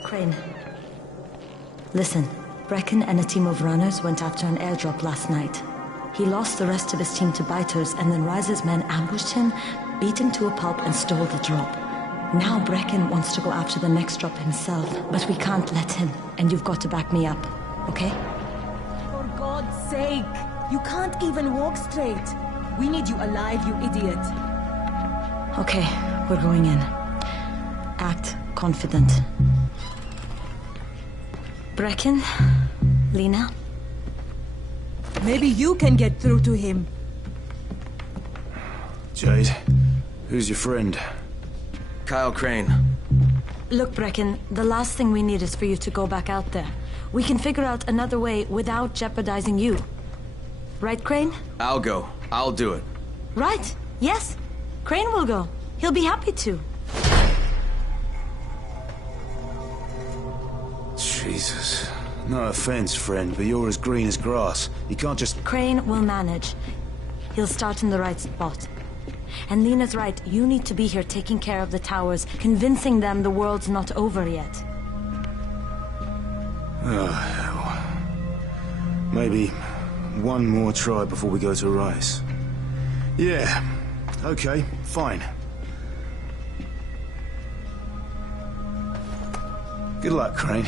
Crane. Listen, Brecken and a team of runners went after an airdrop last night. He lost the rest of his team to biters, and then Rise's men ambushed him, beat him to a pulp, and stole the drop. Now Brecken wants to go after the next drop himself, but we can't let him, and you've got to back me up, okay? For God's sake! You can't even walk straight! We need you alive, you idiot! Okay, we're going in. Act confident. Brecken? Lena? Maybe you can get through to him. Jade, who's your friend? Kyle Crane. Look, Brecken, the last thing we need is for you to go back out there. We can figure out another way without jeopardizing you. Right, Crane? I'll go. I'll do it. Right. Yes. Crane will go. He'll be happy to. Jesus. No offense, friend, but you're as green as grass. You can't just... Crane will manage. He'll start in the right spot. And Lena's right, you need to be here taking care of the towers, convincing them the world's not over yet. Oh, hell. Maybe one more try before we go to Rice. Yeah, okay, fine. Good luck, Crane.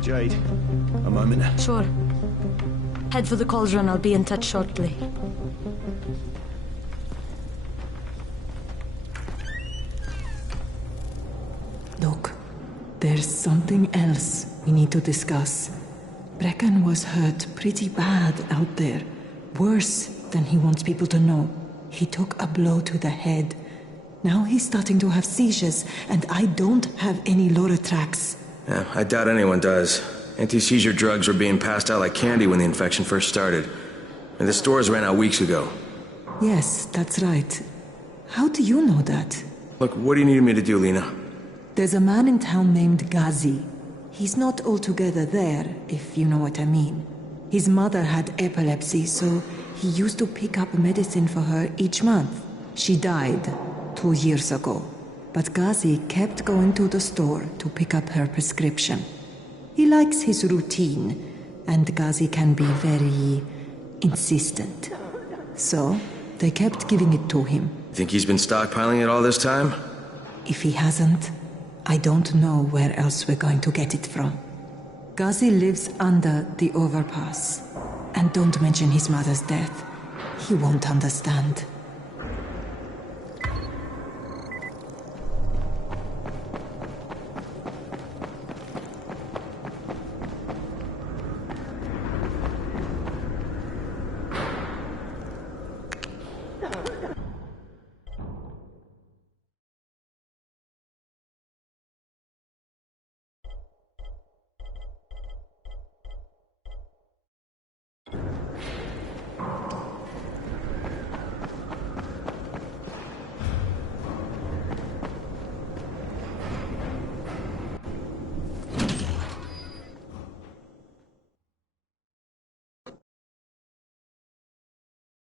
Jade, a moment. Sure. Head for the cauldron. I'll be in touch shortly. Look, there's something else we need to discuss. Brecken was hurt pretty bad out there. Worse than he wants people to know. He took a blow to the head. Now he's starting to have seizures, and I don't have any Loratrax. Yeah, I doubt anyone does. Anti-seizure drugs were being passed out like candy when the infection first started. And the stores ran out weeks ago. Yes, that's right. How do you know that? Look, what do you need me to do, Lena? There's a man in town named Ghazi. He's not altogether there, if you know what I mean. His mother had epilepsy, so he used to pick up medicine for her each month. She died 2 years ago, but Ghazi kept going to the store to pick up her prescription. He likes his routine, and Ghazi can be very insistent. So, they kept giving it to him. Think he's been stockpiling it all this time? If he hasn't, I don't know where else we're going to get it from. Ghazi lives under the overpass. And don't mention his mother's death. He won't understand.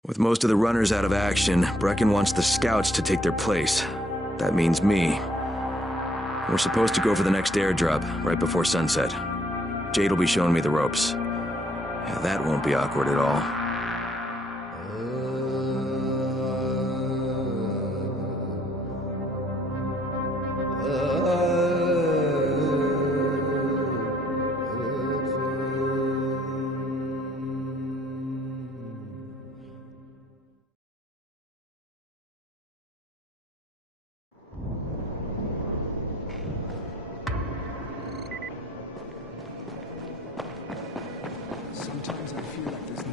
With most of the runners out of action, Brecken wants the scouts to take their place. That means me. We're supposed to go for the next airdrop, right before sunset. Jade will be showing me the ropes. Yeah, that won't be awkward at all. Sometimes I feel like there's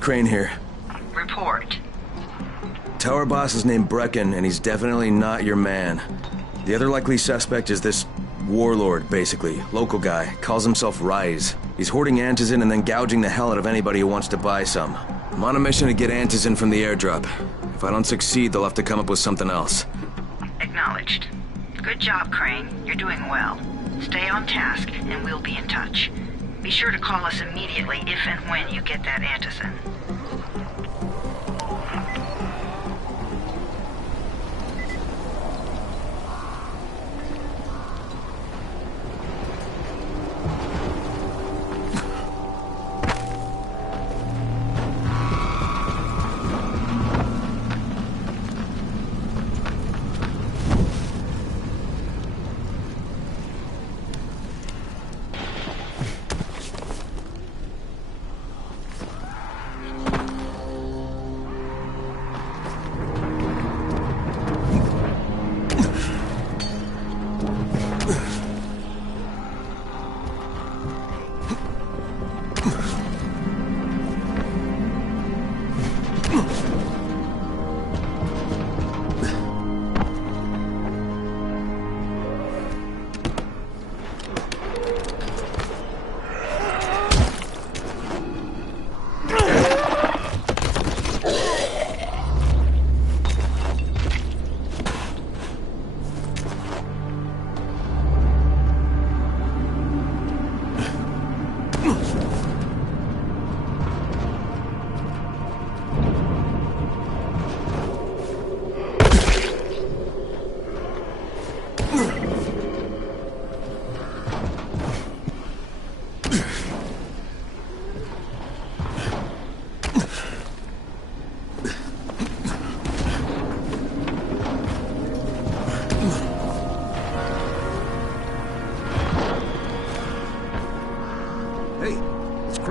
Crane here. Report. Tower boss is named Brecken, and he's definitely not your man. The other likely suspect is this warlord, basically. Local guy. Calls himself Rise. He's hoarding antizin and then gouging the hell out of anybody who wants to buy some. I'm on a mission to get antizin from the airdrop. If I don't succeed, they'll have to come up with something else. Acknowledged. Good job, Crane. You're doing well. Stay on task, and we'll be in touch. Be sure to call us immediately if and when you get that antizin.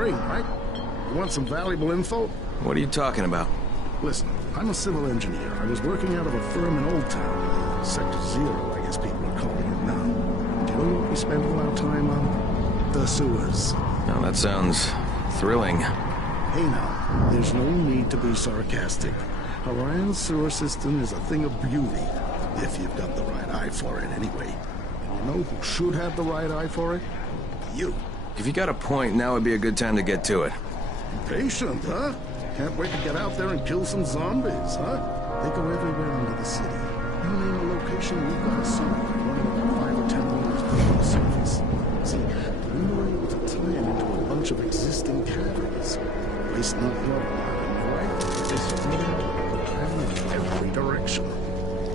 Crane, right? You want some valuable info? What are you talking about? Listen, I'm a civil engineer. I was working out of a firm in Old Town. Sector Zero, I guess people are calling it now. Do you know what we spend all our time on? The sewers. Now that sounds thrilling. Hey now, there's no need to be sarcastic. Orion's sewer system is a thing of beauty, if you've got the right eye for it anyway. And you know who should have the right eye for it? You. If you got a point, now would be a good time to get to it. Patient, huh? Can't wait to get out there and kill some zombies, huh? They go everywhere into the city. You name a location, we've got a sewer running about 5 or 10 meters below the surface. See, we were able to tie it into a bunch of existing caverns. Waste not your time, right? Just in every direction.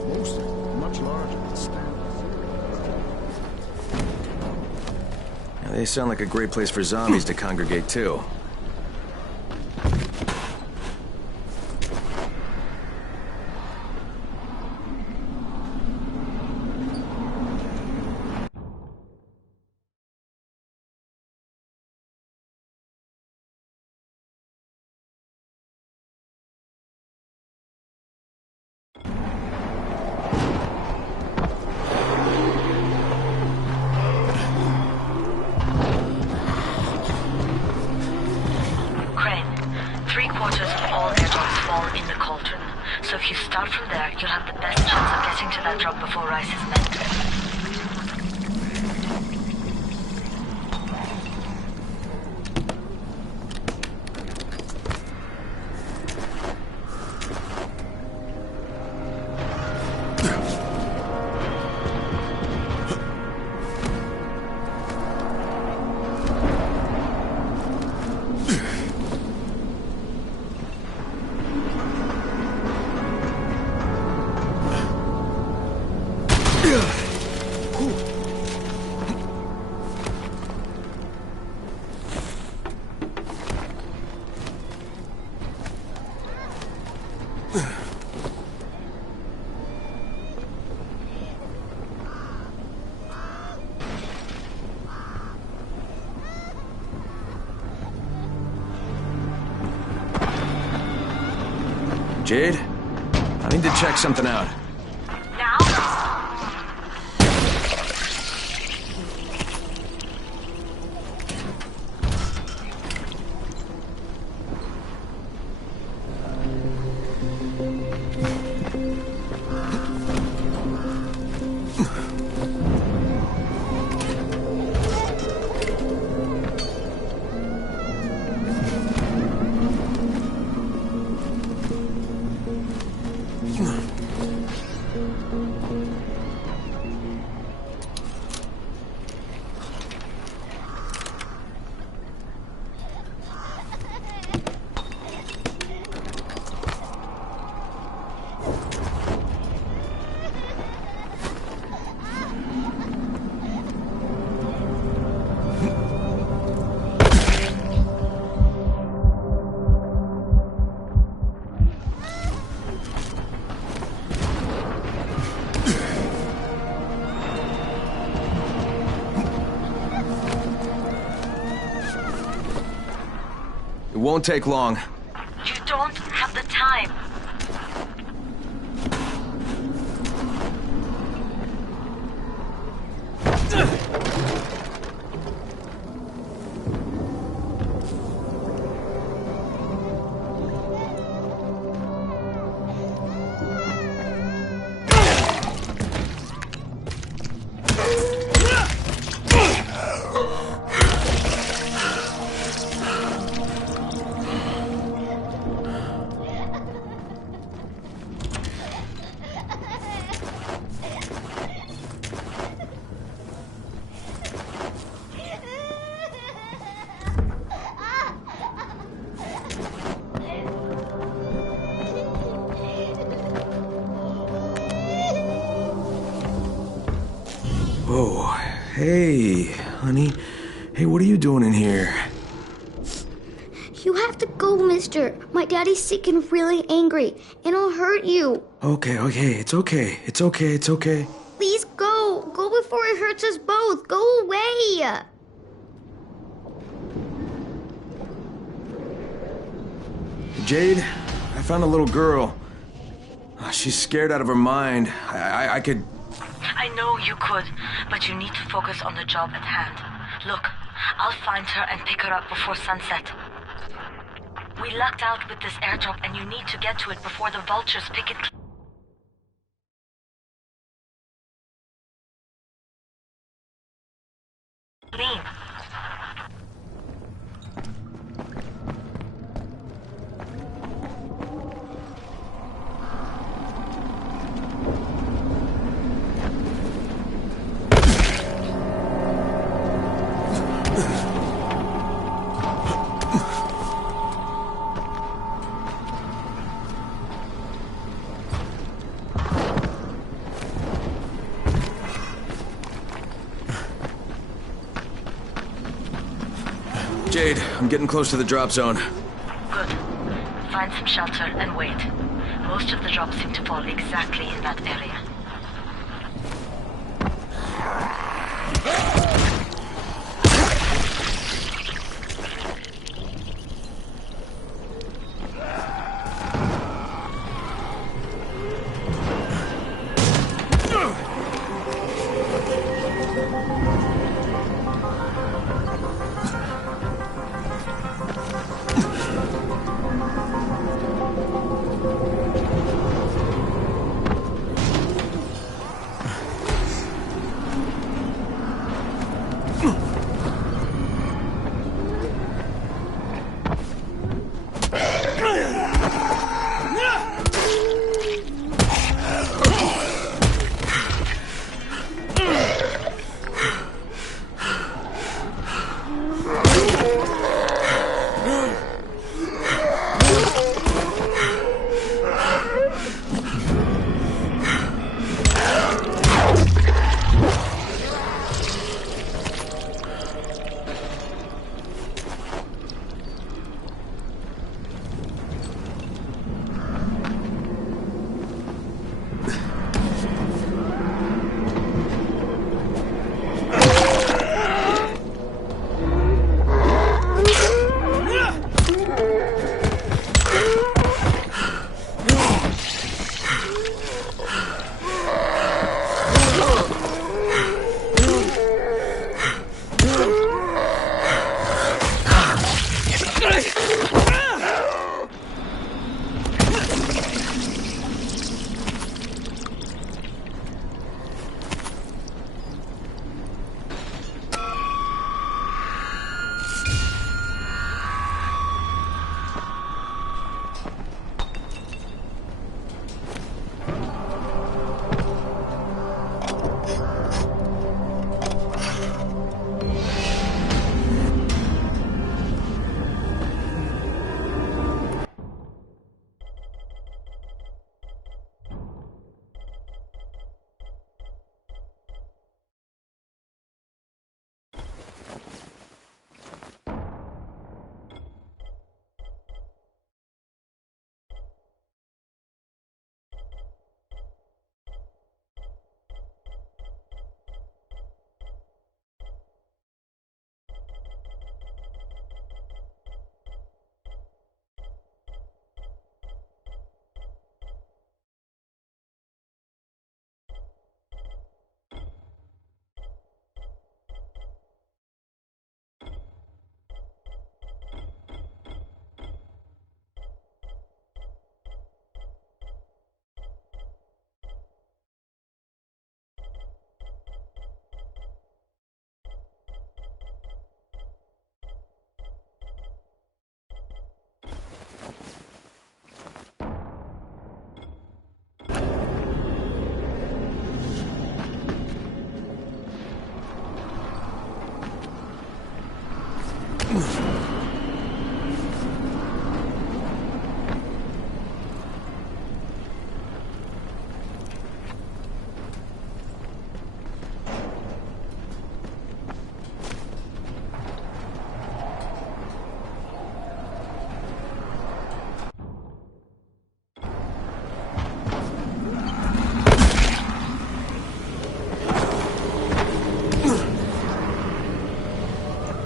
Most of them much larger than standard sewer. Now, they sound like a great place for zombies to congregate, too. Jade? I need to check something out. Now? It won't take long. You don't have the time. Oh, hey, honey. Hey, what are you doing in here? You have to go, mister. My daddy's sick and really angry, and I'll hurt you. Okay, it's okay. It's okay. Please go. Go before it hurts us both. Go away. Jade, I found a little girl. She's scared out of her mind. I could... I know you could, but you need to focus on the job at hand. Look, I'll find her and pick her up before sunset. We lucked out with this airdrop and you need to get to it before the vultures pick it clean. Jade, I'm getting close to the drop zone. Good. Find some shelter and wait. Most of the drops seem to fall exactly in that area.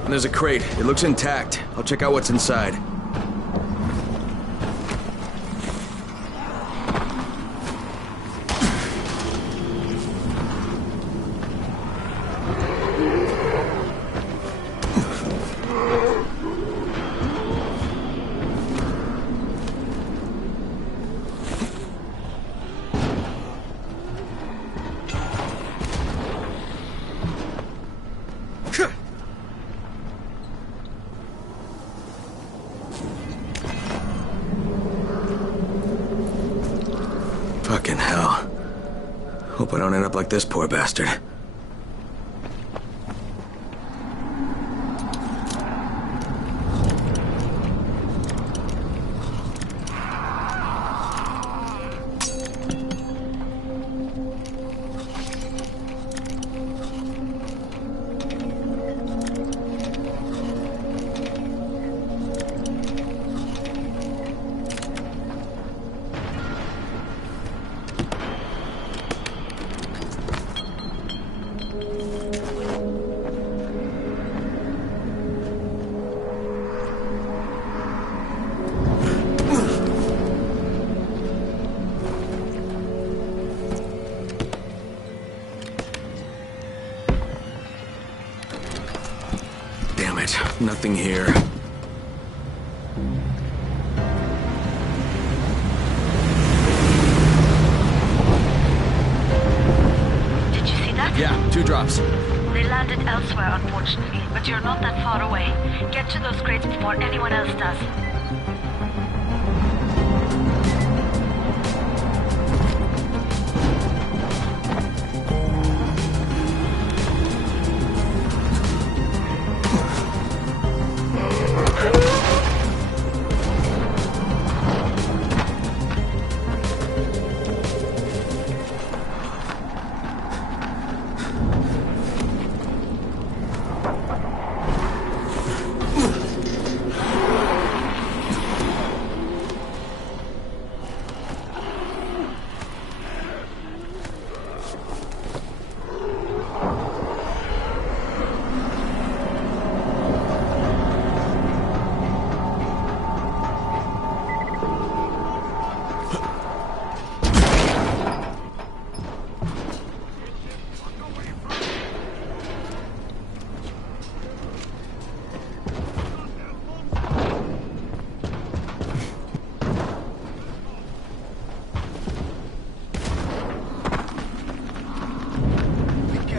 And there's a crate. It looks intact. I'll check out what's inside. I don't end up like this poor bastard. Nothing here. Did you see that? Yeah, 2 drops. They landed elsewhere, unfortunately, but you're not that far away. Get to those crates before anyone else does.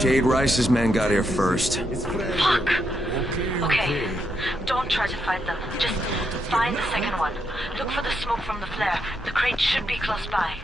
Jade Rice's men got here first. Fuck! Okay, don't try to fight them. Just find the second one. Look for the smoke from the flare. The crate should be close by.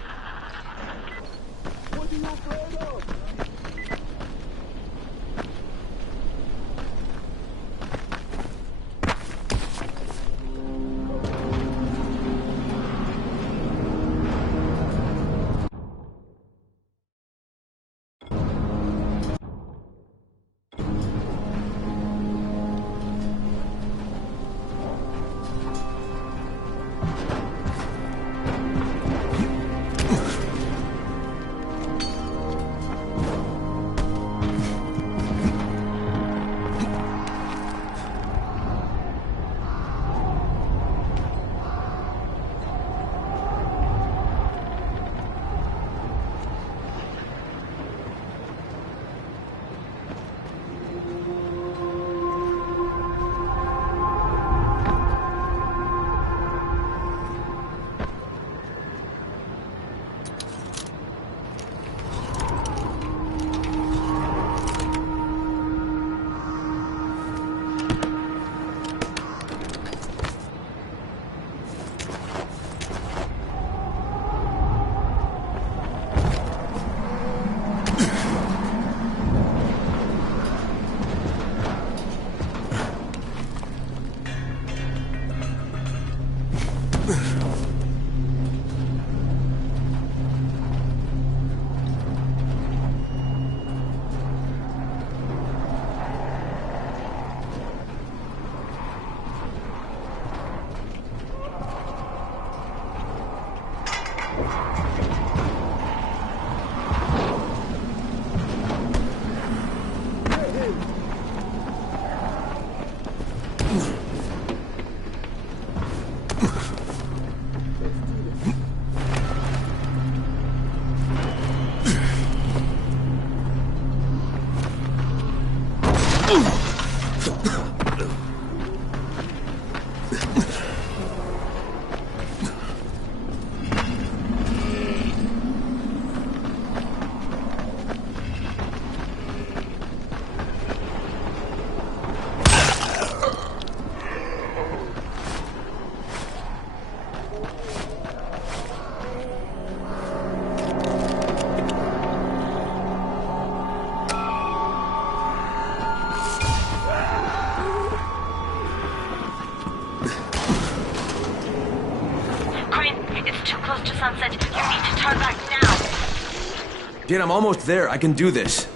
Jade, I'm almost there. I can do this.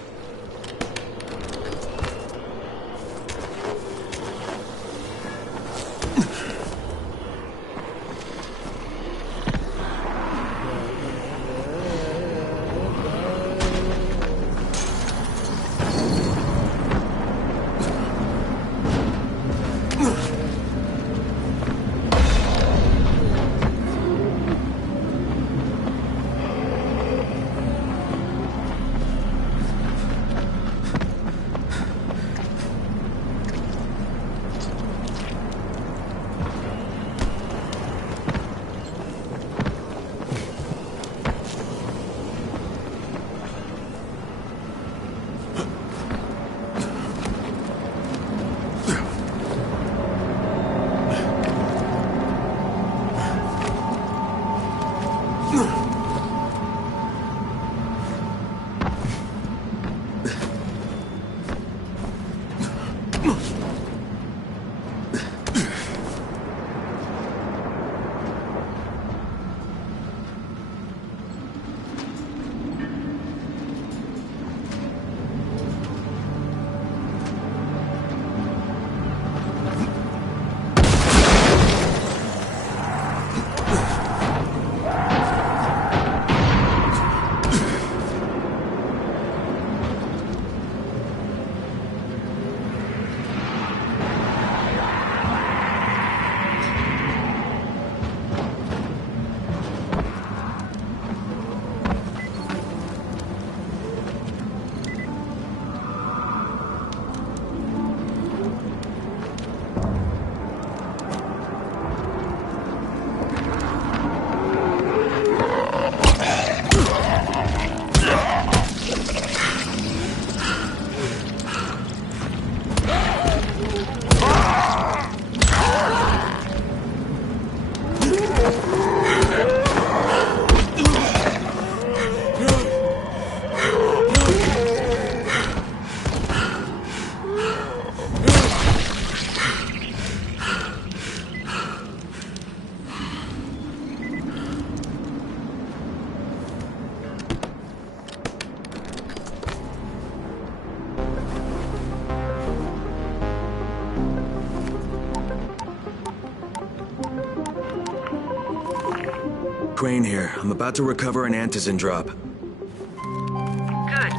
Crane here. I'm about to recover an antizin drop. Good,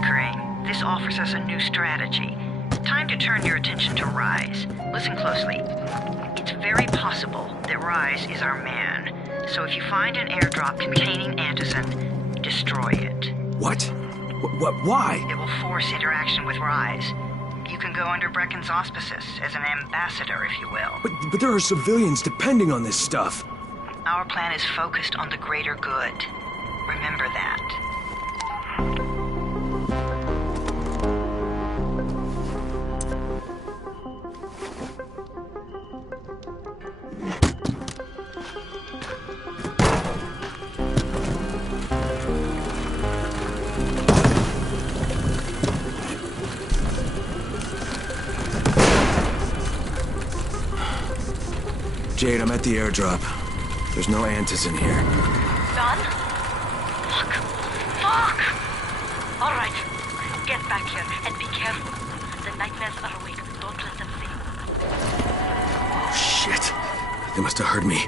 Crane. This offers us a new strategy. Time to turn your attention to Rise. Listen closely. It's very possible that Rise is our man. So if you find an airdrop containing antizin, destroy it. What? Why? It will force interaction with Rise. You can go under Brecken's auspices as an ambassador, if you will. But there are civilians depending on this stuff. Our plan is focused on the greater good. Remember that. Jade, I'm at the airdrop. There's no antizin here. Done? Fuck. Fuck! All right. Get back here and be careful. The nightmares are awake. Don't let them see you. Oh, shit. They must have heard me.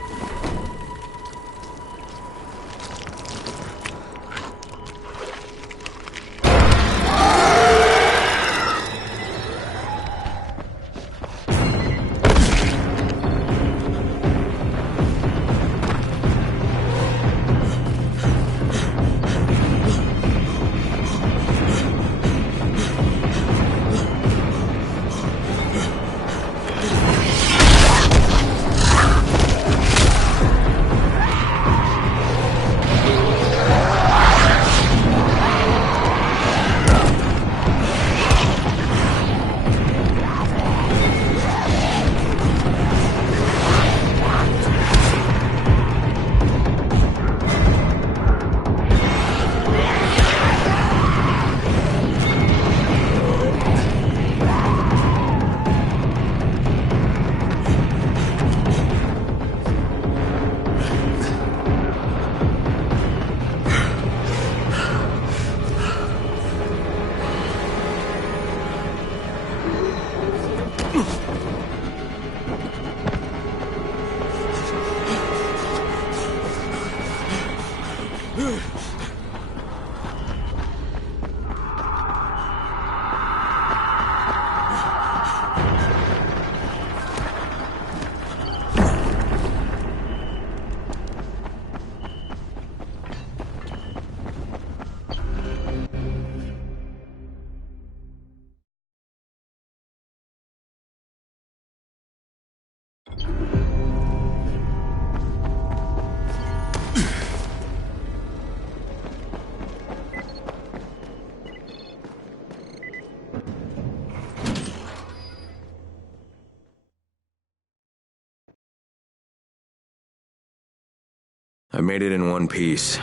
I made it in one piece.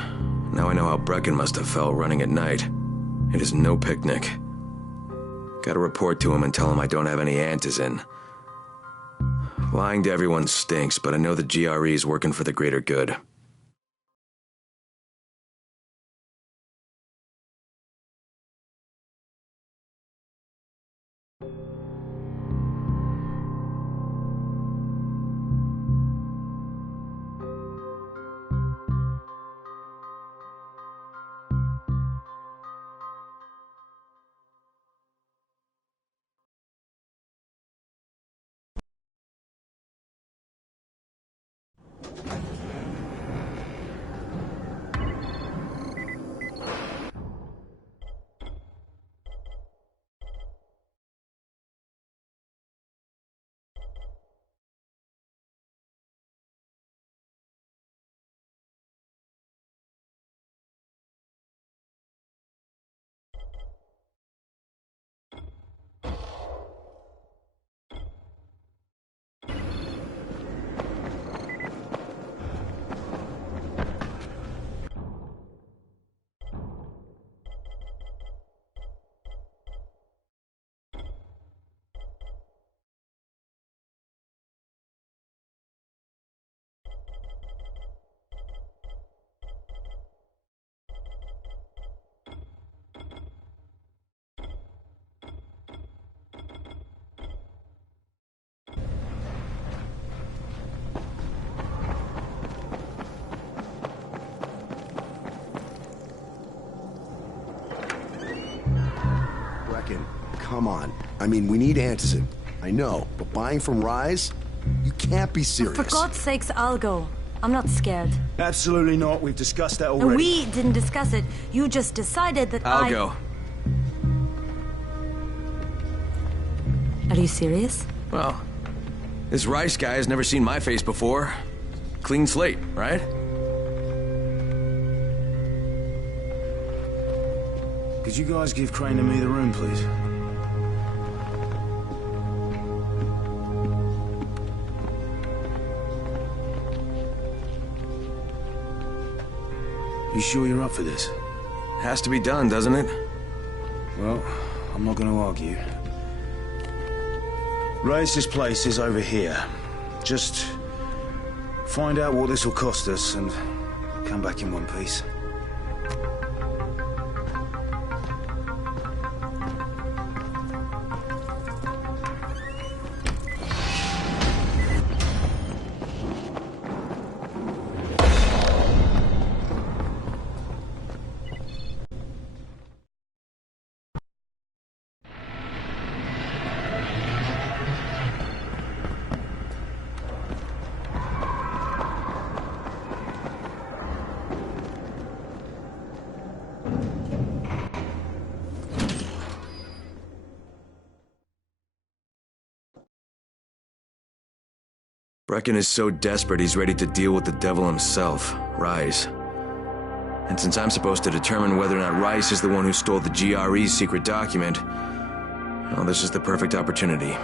Now I know how Brecken must have felt running at night. It is no picnic. Gotta report to him and tell him I don't have any antizin. Lying to everyone stinks, but I know the GRE is working for the greater good. Come on. I mean, we need antizin. I know, but buying from Rise? You can't be serious. For God's sakes, I'll go. I'm not scared. Absolutely not. We've discussed that already. And we didn't discuss it. You just decided that I'll go. Are you serious? Well, this Rice guy has never seen my face before. Clean slate, right? Could you guys give Crane and me the room, please? You sure you're up for this? Has to be done, doesn't it? Well, I'm not going to argue. Race's place is over here. Just find out what this will cost us and come back in one piece. Brecken is so desperate he's ready to deal with the devil himself, Rise. And since I'm supposed to determine whether or not Rice is the one who stole the GRE's secret document, well, this is the perfect opportunity.